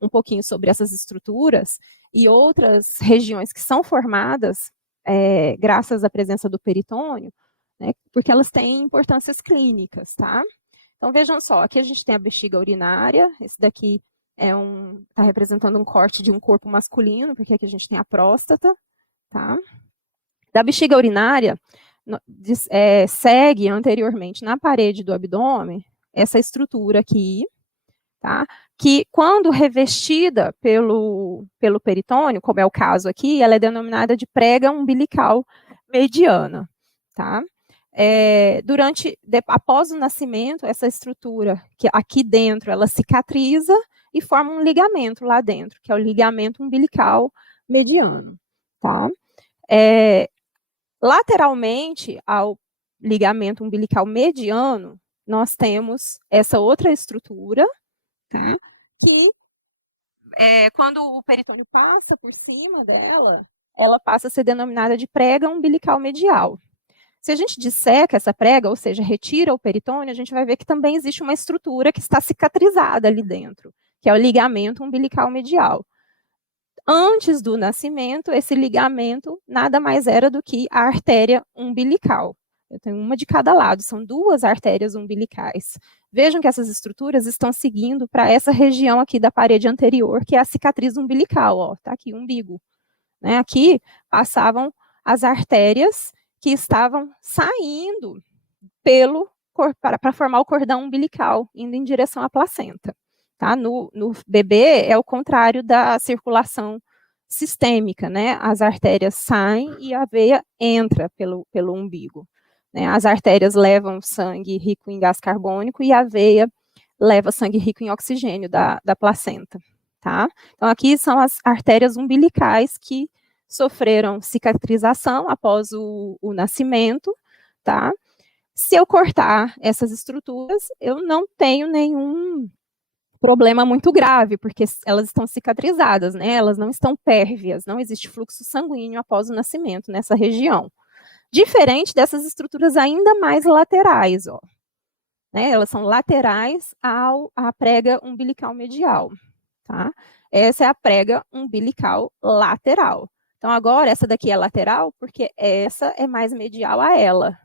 um pouquinho sobre essas estruturas e outras regiões que são formadas graças à presença do peritônio, né, porque elas têm importâncias clínicas, tá? Então, vejam só, aqui a gente tem a bexiga urinária, esse daqui está representando um corte de um corpo masculino, porque aqui a gente tem a próstata, tá? Da bexiga urinária, segue anteriormente na parede do abdômen essa estrutura aqui, tá? Que quando revestida pelo peritônio, como é o caso aqui, ela é denominada de prega umbilical mediana, tá? Após o nascimento, essa estrutura que aqui dentro, ela cicatriza e forma um ligamento lá dentro, que é o ligamento umbilical mediano, tá? Lateralmente ao ligamento umbilical mediano, nós temos essa outra estrutura, tá? Que quando o peritônio passa por cima dela, ela passa a ser denominada de prega umbilical medial. Se a gente disseca essa prega, ou seja, retira o peritônio, a gente vai ver que também existe uma estrutura que está cicatrizada ali dentro, que é o ligamento umbilical medial. Antes do nascimento, esse ligamento nada mais era do que a artéria umbilical. Eu tenho uma de cada lado, são duas artérias umbilicais. Vejam que essas estruturas estão seguindo para essa região aqui da parede anterior, que é a cicatriz umbilical, ó, tá aqui o umbigo. Né? Aqui passavam as artérias que estavam saindo para formar o cordão umbilical, indo em direção à placenta. Tá? No bebê é o contrário da circulação sistêmica, né? As artérias saem e a veia entra pelo umbigo. Né? As artérias levam sangue rico em gás carbônico e a veia leva sangue rico em oxigênio da placenta. Tá? Então, aqui são as artérias umbilicais que sofreram cicatrização após o nascimento, tá? Se eu cortar essas estruturas, eu não tenho nenhum problema muito grave, porque elas estão cicatrizadas, né? Elas não estão pérvias, não existe fluxo sanguíneo após o nascimento nessa região. Diferente dessas estruturas ainda mais laterais, ó. Né? Elas são laterais à prega umbilical medial, tá? Essa é a prega umbilical lateral. Então, agora, essa daqui é lateral, porque essa é mais medial a ela,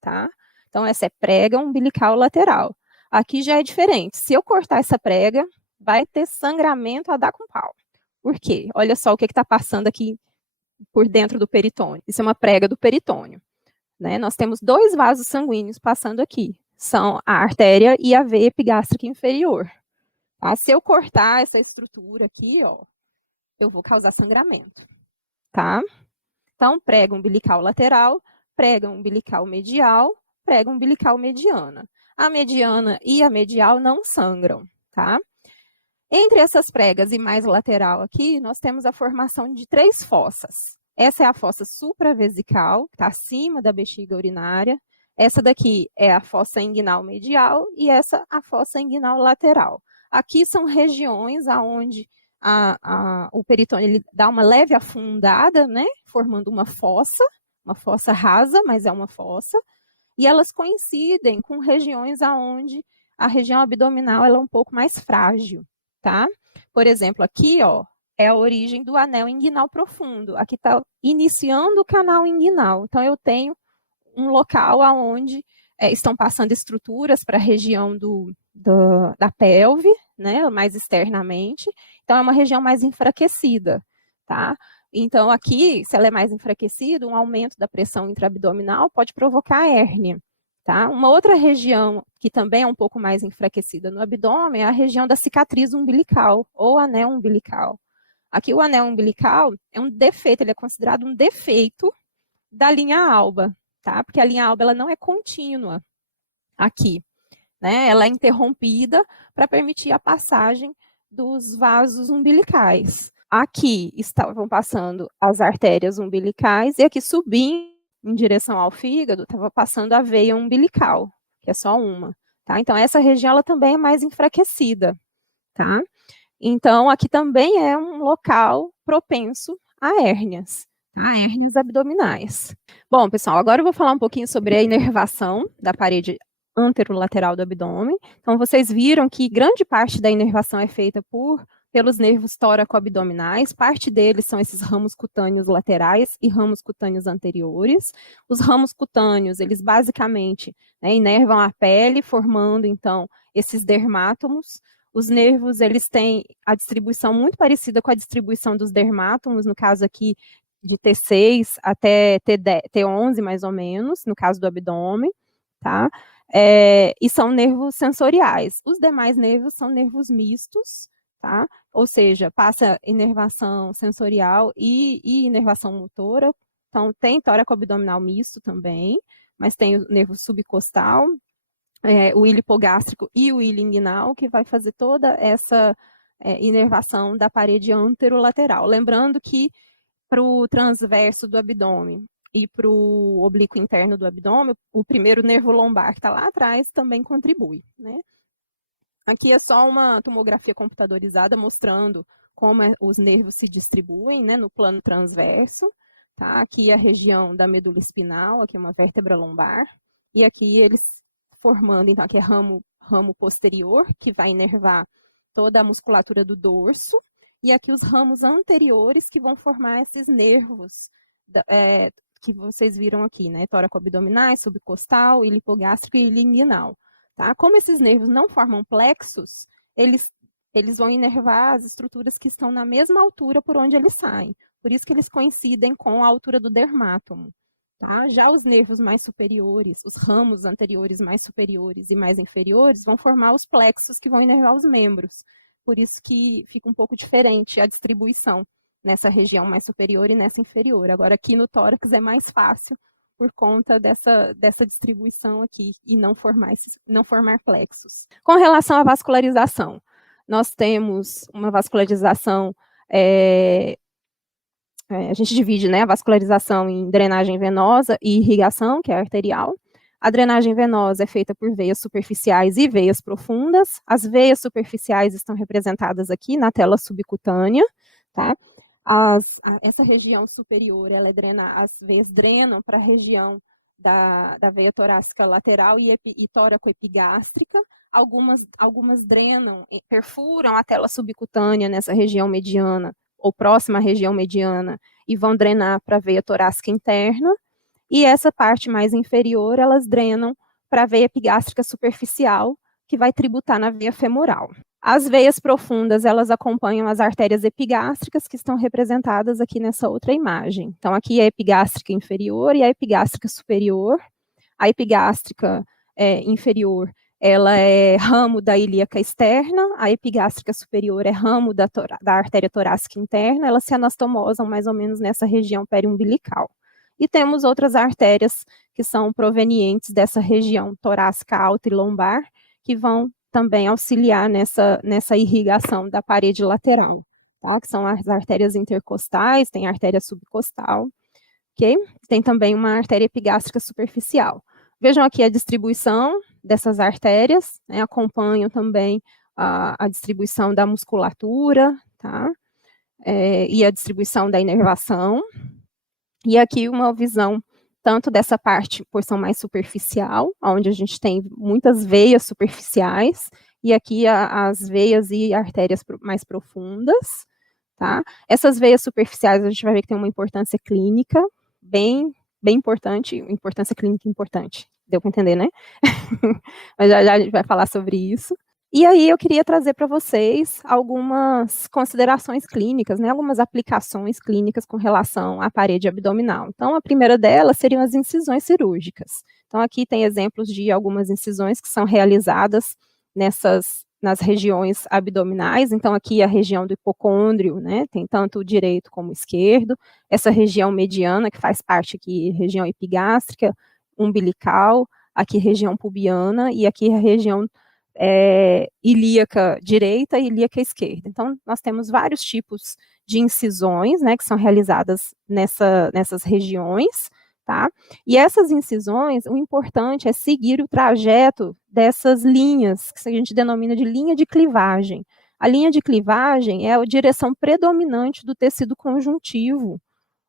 tá? Então, essa é prega umbilical lateral. Aqui já é diferente. Se eu cortar essa prega, vai ter sangramento a dar com pau. Por quê? Olha só o que está passando aqui por dentro do peritônio. Isso é uma prega do peritônio. Né? Nós temos dois vasos sanguíneos passando aqui. São a artéria e a veia epigástrica inferior. Tá? Se eu cortar essa estrutura aqui, ó, eu vou causar sangramento, tá? Então, prega umbilical lateral, prega umbilical medial, prega umbilical mediana. A mediana e a medial não sangram, tá? Entre essas pregas e mais lateral aqui, nós temos a formação de 3 fossas. Essa é a fossa supravesical, que está acima da bexiga urinária. Essa daqui é a fossa inguinal medial e essa a fossa inguinal lateral. Aqui são regiões onde o peritônio ele dá uma leve afundada, né, formando uma fossa rasa, mas é uma fossa, e elas coincidem com regiões onde a região abdominal ela é um pouco mais frágil, tá? Por exemplo, aqui, ó, é a origem do anel inguinal profundo. Aqui está iniciando o canal inguinal. Então, eu tenho um local onde estão passando estruturas para a região da pelve, né, mais externamente. Então, é uma região mais enfraquecida, tá? Então, aqui, se ela é mais enfraquecida, um aumento da pressão intraabdominal pode provocar hérnia, tá? Uma outra região que também é um pouco mais enfraquecida no abdômen é a região da cicatriz umbilical, ou anel umbilical. Aqui, o anel umbilical é um defeito, ele é considerado um defeito da linha alba, tá? Porque a linha alba ela não é contínua aqui, né? Ela é interrompida para permitir a passagem dos vasos umbilicais. Aqui estavam passando as artérias umbilicais e aqui subindo em direção ao fígado estava passando a veia umbilical, que é só uma, tá? Então essa região ela também é mais enfraquecida, tá? Então aqui também é um local propenso a hérnias, tá? Hérnias abdominais. Bom, pessoal, agora eu vou falar um pouquinho sobre a inervação da parede anterolateral do abdômen. Então vocês viram que grande parte da inervação é feita pelos nervos tóraco-abdominais, parte deles são esses ramos cutâneos laterais e ramos cutâneos anteriores. Os ramos cutâneos, eles basicamente, né, inervam a pele, formando, então, esses dermátomos. Os nervos, eles têm a distribuição muito parecida com a distribuição dos dermátomos, no caso aqui, do T6 até T11, mais ou menos, no caso do abdômen, tá? E são nervos sensoriais. Os demais nervos são nervos mistos, tá? Ou seja, passa inervação sensorial e inervação motora. Então, tem tóraco abdominal misto também, mas tem o nervo subcostal, o ilho hipogástrico e o ilho inguinal, que vai fazer toda essa inervação da parede anterolateral. Lembrando que para o transverso do abdômen e para o oblíquo interno do abdômen, o primeiro nervo lombar que está lá atrás também contribui, né? Aqui é só uma tomografia computadorizada mostrando como os nervos se distribuem, né, no plano transverso, tá? Aqui é a região da medula espinal, aqui é uma vértebra lombar, e aqui eles formando, então, aqui é ramo posterior, que vai inervar toda a musculatura do dorso, e aqui os ramos anteriores que vão formar esses nervos que vocês viram aqui, né? Tóraco-abdominais, subcostal, ilho hipogástrico e ilho inguinal. Tá? Como esses nervos não formam plexos, eles vão inervar as estruturas que estão na mesma altura por onde eles saem. Por isso que eles coincidem com a altura do dermátomo. Tá? Já os nervos mais superiores, os ramos anteriores mais superiores e mais inferiores, vão formar os plexos que vão inervar os membros. Por isso que fica um pouco diferente a distribuição nessa região mais superior e nessa inferior. Agora, aqui no tórax é mais fácil por conta dessa distribuição aqui e não formar plexos. Com relação à vascularização, nós temos uma vascularização, a gente divide, né, a vascularização em drenagem venosa e irrigação, que é arterial. A drenagem venosa é feita por veias superficiais e veias profundas. As veias superficiais estão representadas aqui na tela subcutânea, tá? Essa região superior, as veias drenam para a região da veia torácica lateral e tóraco-epigástrica. Algumas drenam, perfuram a tela subcutânea nessa região mediana, ou próxima à região mediana, e vão drenar para a veia torácica interna. E essa parte mais inferior, elas drenam para a veia epigástrica superficial, que vai tributar na veia femoral. As veias profundas, elas acompanham as artérias epigástricas, que estão representadas aqui nessa outra imagem. Então, aqui é a epigástrica inferior e a epigástrica superior. A epigástrica inferior, ela é ramo da ilíaca externa, a epigástrica superior é ramo da artéria torácica interna, elas se anastomosam mais ou menos nessa região periumbilical. E temos outras artérias que são provenientes dessa região torácica alta e lombar, que vão também auxiliar nessa irrigação da parede lateral, tá? Que são as artérias intercostais, tem a artéria subcostal, ok? Tem também uma artéria epigástrica superficial. Vejam aqui a distribuição dessas artérias, né? Acompanham também a distribuição da musculatura, tá? E a distribuição da inervação. E aqui uma visão tanto dessa parte, porção mais superficial, onde a gente tem muitas veias superficiais, e aqui as veias e artérias mais profundas, tá? Essas veias superficiais a gente vai ver que tem uma importância clínica bem importante, importância clínica importante. Deu para entender, né? Mas já a gente vai falar sobre isso. E aí eu queria trazer para vocês algumas considerações clínicas, né, algumas aplicações clínicas com relação à parede abdominal. Então, a primeira delas seriam as incisões cirúrgicas. Então, aqui tem exemplos de algumas incisões que são realizadas nas regiões abdominais. Então, aqui a região do hipocôndrio, né, tem tanto o direito como o esquerdo. Essa região mediana, que faz parte aqui, região epigástrica, umbilical, aqui região pubiana, e aqui a região ilíaca direita e ilíaca esquerda. Então, nós temos vários tipos de incisões, né, que são realizadas nessas regiões, tá? E essas incisões, o importante é seguir o trajeto dessas linhas, que a gente denomina de linha de clivagem. A linha de clivagem é a direção predominante do tecido conjuntivo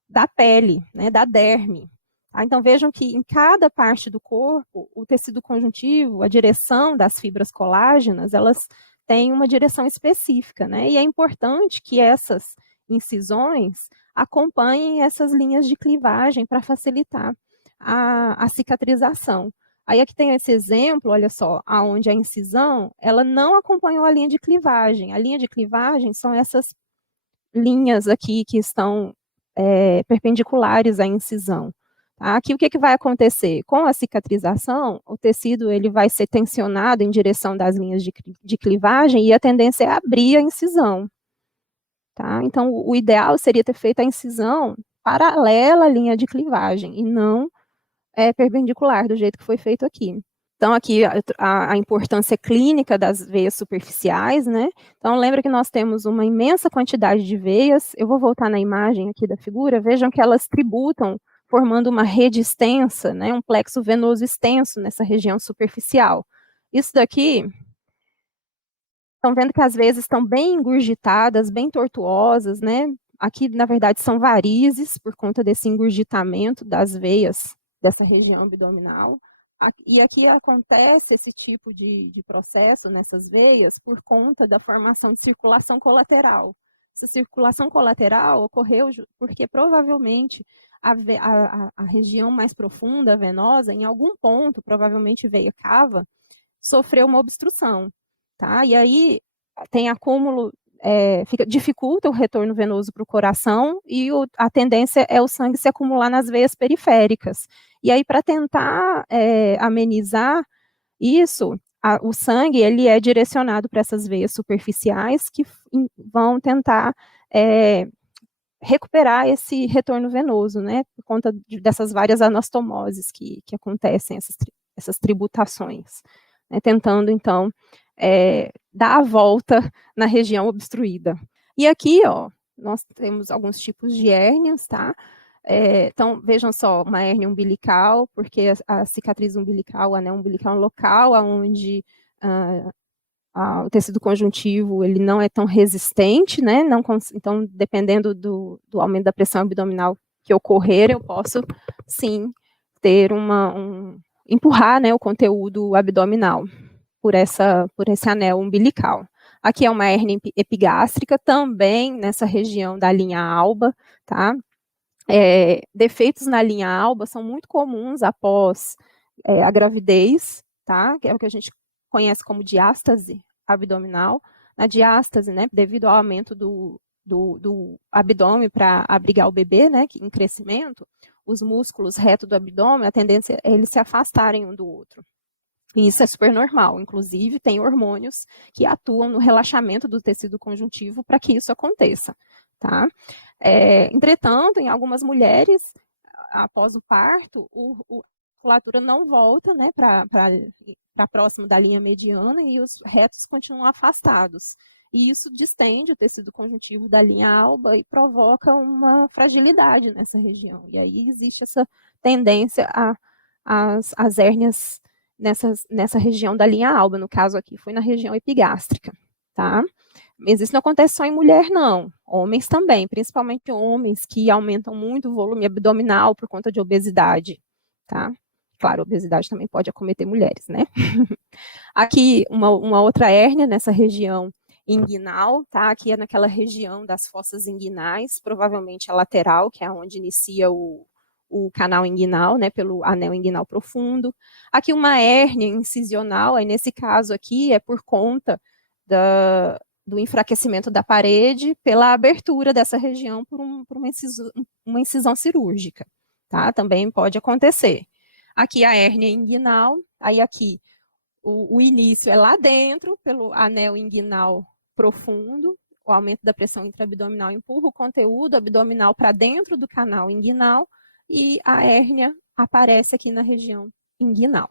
da pele, né, da derme. Então, vejam que em cada parte do corpo, o tecido conjuntivo, a direção das fibras colágenas, elas têm uma direção específica, né? E é importante que essas incisões acompanhem essas linhas de clivagem para facilitar a cicatrização. Aí aqui tem esse exemplo, olha só, aonde a incisão, ela não acompanhou a linha de clivagem. A linha de clivagem são essas linhas aqui que estão perpendiculares à incisão. Aqui o que vai acontecer? Com a cicatrização, o tecido ele vai ser tensionado em direção das linhas de clivagem e a tendência é abrir a incisão. Tá? Então, o ideal seria ter feito a incisão paralela à linha de clivagem e não perpendicular, do jeito que foi feito aqui. Então, aqui a importância clínica das veias superficiais, né? Então, lembra que nós temos uma imensa quantidade de veias. Eu vou voltar na imagem aqui da figura. Vejam que elas tributam formando uma rede extensa, né? Um plexo venoso extenso nessa região superficial. Isso daqui, estão vendo que as veias estão bem engurgitadas, bem tortuosas, né? Aqui, na verdade, são varizes por conta desse engurgitamento das veias dessa região abdominal. E aqui acontece esse tipo de processo nessas veias por conta da formação de circulação colateral. Essa circulação colateral ocorreu porque provavelmente a região mais profunda, venosa, em algum ponto, provavelmente veia cava, sofreu uma obstrução. Tá? E aí tem acúmulo, dificulta o retorno venoso para o coração e a tendência é o sangue se acumular nas veias periféricas. E aí, para tentar amenizar isso, o sangue ele é direcionado para essas veias superficiais que vão tentar recuperar esse retorno venoso, né, por conta dessas várias anastomoses que acontecem, essas tributações, né, tentando, então, dar a volta na região obstruída. E aqui, ó, nós temos alguns tipos de hérnias, tá? Então, vejam só, uma hérnia umbilical, porque a cicatriz umbilical, o anel umbilical é um local onde o tecido conjuntivo ele não é tão resistente, né? Então, dependendo do aumento da pressão abdominal que ocorrer, eu posso, sim, ter empurrar, né, o conteúdo abdominal por esse anel umbilical. Aqui é uma hérnia epigástrica, também nessa região da linha alba, tá? Defeitos na linha alba são muito comuns após a gravidez, tá? Que é o que a gente conhece como diástase abdominal. Na diástase, né, devido ao aumento do abdômen para abrigar o bebê, né, em crescimento, os músculos retos do abdômen, a tendência é eles se afastarem um do outro. Isso é super normal, inclusive tem hormônios que atuam no relaxamento do tecido conjuntivo para que isso aconteça, tá? Entretanto, em algumas mulheres, após o parto, a musculatura não volta, né, para próximo da linha mediana e os retos continuam afastados. E isso distende o tecido conjuntivo da linha alba e provoca uma fragilidade nessa região. E aí existe essa tendência às hérnias nessa região da linha alba, no caso aqui foi na região epigástrica, tá? Mas isso não acontece só em mulher, não. Homens também, principalmente homens que aumentam muito o volume abdominal por conta de obesidade, tá? Claro, obesidade também pode acometer mulheres, né? Aqui, uma outra hérnia nessa região inguinal, tá? Aqui é naquela região das fossas inguinais, provavelmente a lateral, que é onde inicia o canal inguinal, né, pelo anel inguinal profundo. Aqui uma hérnia incisional, aí nesse caso aqui é por conta do enfraquecimento da parede pela abertura dessa região por uma incisão cirúrgica, tá? Também pode acontecer. Aqui a hérnia inguinal, aí aqui o início é lá dentro, pelo anel inguinal profundo, o aumento da pressão intraabdominal empurra o conteúdo abdominal para dentro do canal inguinal, e a hérnia aparece aqui na região inguinal,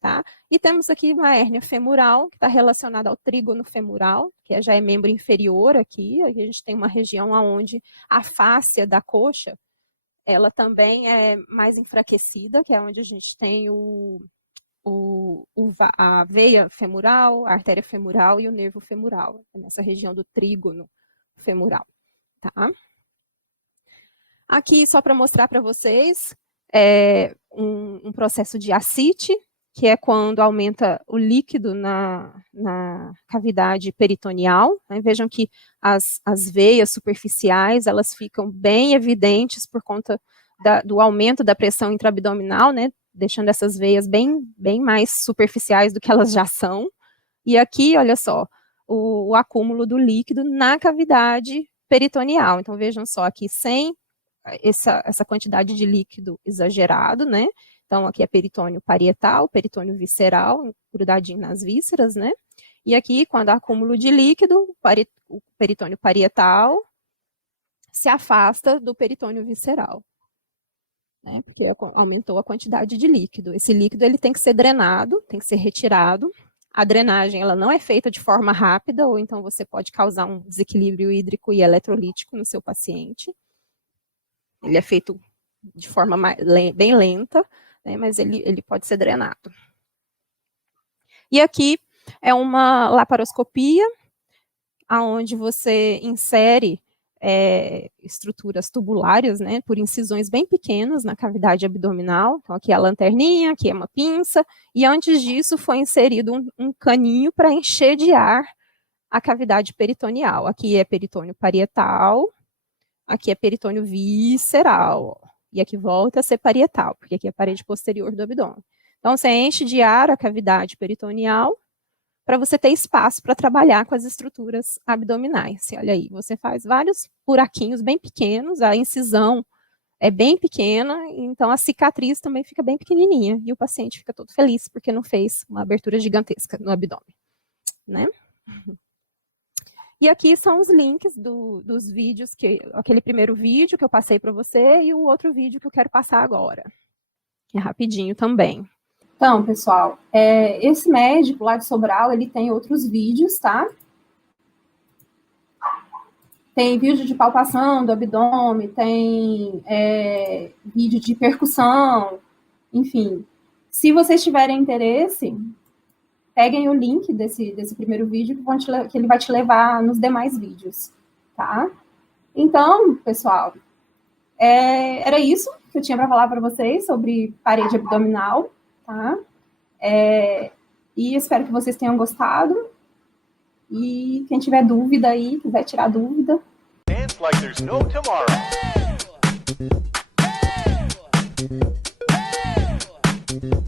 tá? E temos aqui uma hérnia femoral, que está relacionada ao trígono femoral, que já é membro inferior aqui, a gente tem uma região onde a fáscia da coxa, ela também é mais enfraquecida, que é onde a gente tem a veia femoral, a artéria femoral e o nervo femoral, nessa região do trígono femoral, tá? Aqui, só para mostrar para vocês, um processo de ascite, que é quando aumenta o líquido na cavidade peritoneal, né? Vejam que as veias superficiais, elas ficam bem evidentes por conta do aumento da pressão intraabdominal, né? Deixando essas veias bem mais superficiais do que elas já são. E aqui, olha só, o acúmulo do líquido na cavidade peritoneal. Então, vejam só, aqui sem essa quantidade de líquido exagerado, né? Então, aqui é peritônio parietal, peritônio visceral, grudadinho nas vísceras, né? E aqui, quando há acúmulo de líquido, o peritônio parietal se afasta do peritônio visceral, né? Porque aumentou a quantidade de líquido. Esse líquido, ele tem que ser drenado, tem que ser retirado. A drenagem, ela não é feita de forma rápida, ou então você pode causar um desequilíbrio hídrico e eletrolítico no seu paciente. Ele é feito de forma bem lenta, né, mas ele pode ser drenado. E aqui é uma laparoscopia, onde você insere estruturas tubulares, né, por incisões bem pequenas na cavidade abdominal. Então, aqui é a lanterninha, aqui é uma pinça, e antes disso foi inserido um caninho para encher de ar a cavidade peritoneal. Aqui é peritônio parietal, aqui é peritônio visceral, e aqui volta a ser parietal, porque aqui é a parede posterior do abdômen. Então, você enche de ar a cavidade peritoneal para você ter espaço para trabalhar com as estruturas abdominais. Olha aí, você faz vários buraquinhos bem pequenos, a incisão é bem pequena, então a cicatriz também fica bem pequenininha, e o paciente fica todo feliz porque não fez uma abertura gigantesca no abdômen, né? E aqui são os links dos vídeos, aquele primeiro vídeo que eu passei para você e o outro vídeo que eu quero passar agora. É rapidinho também. Então, pessoal, esse médico lá de Sobral, ele tem outros vídeos, tá? Tem vídeo de palpação do abdômen, tem vídeo de percussão, enfim. Se vocês tiverem interesse, peguem o link desse primeiro vídeo que ele vai te levar nos demais vídeos, tá? Então, pessoal, era isso que eu tinha para falar para vocês sobre parede abdominal, tá? E espero que vocês tenham gostado. E quem tiver dúvida aí, quiser tirar dúvida. Dance like there's no tomorrow.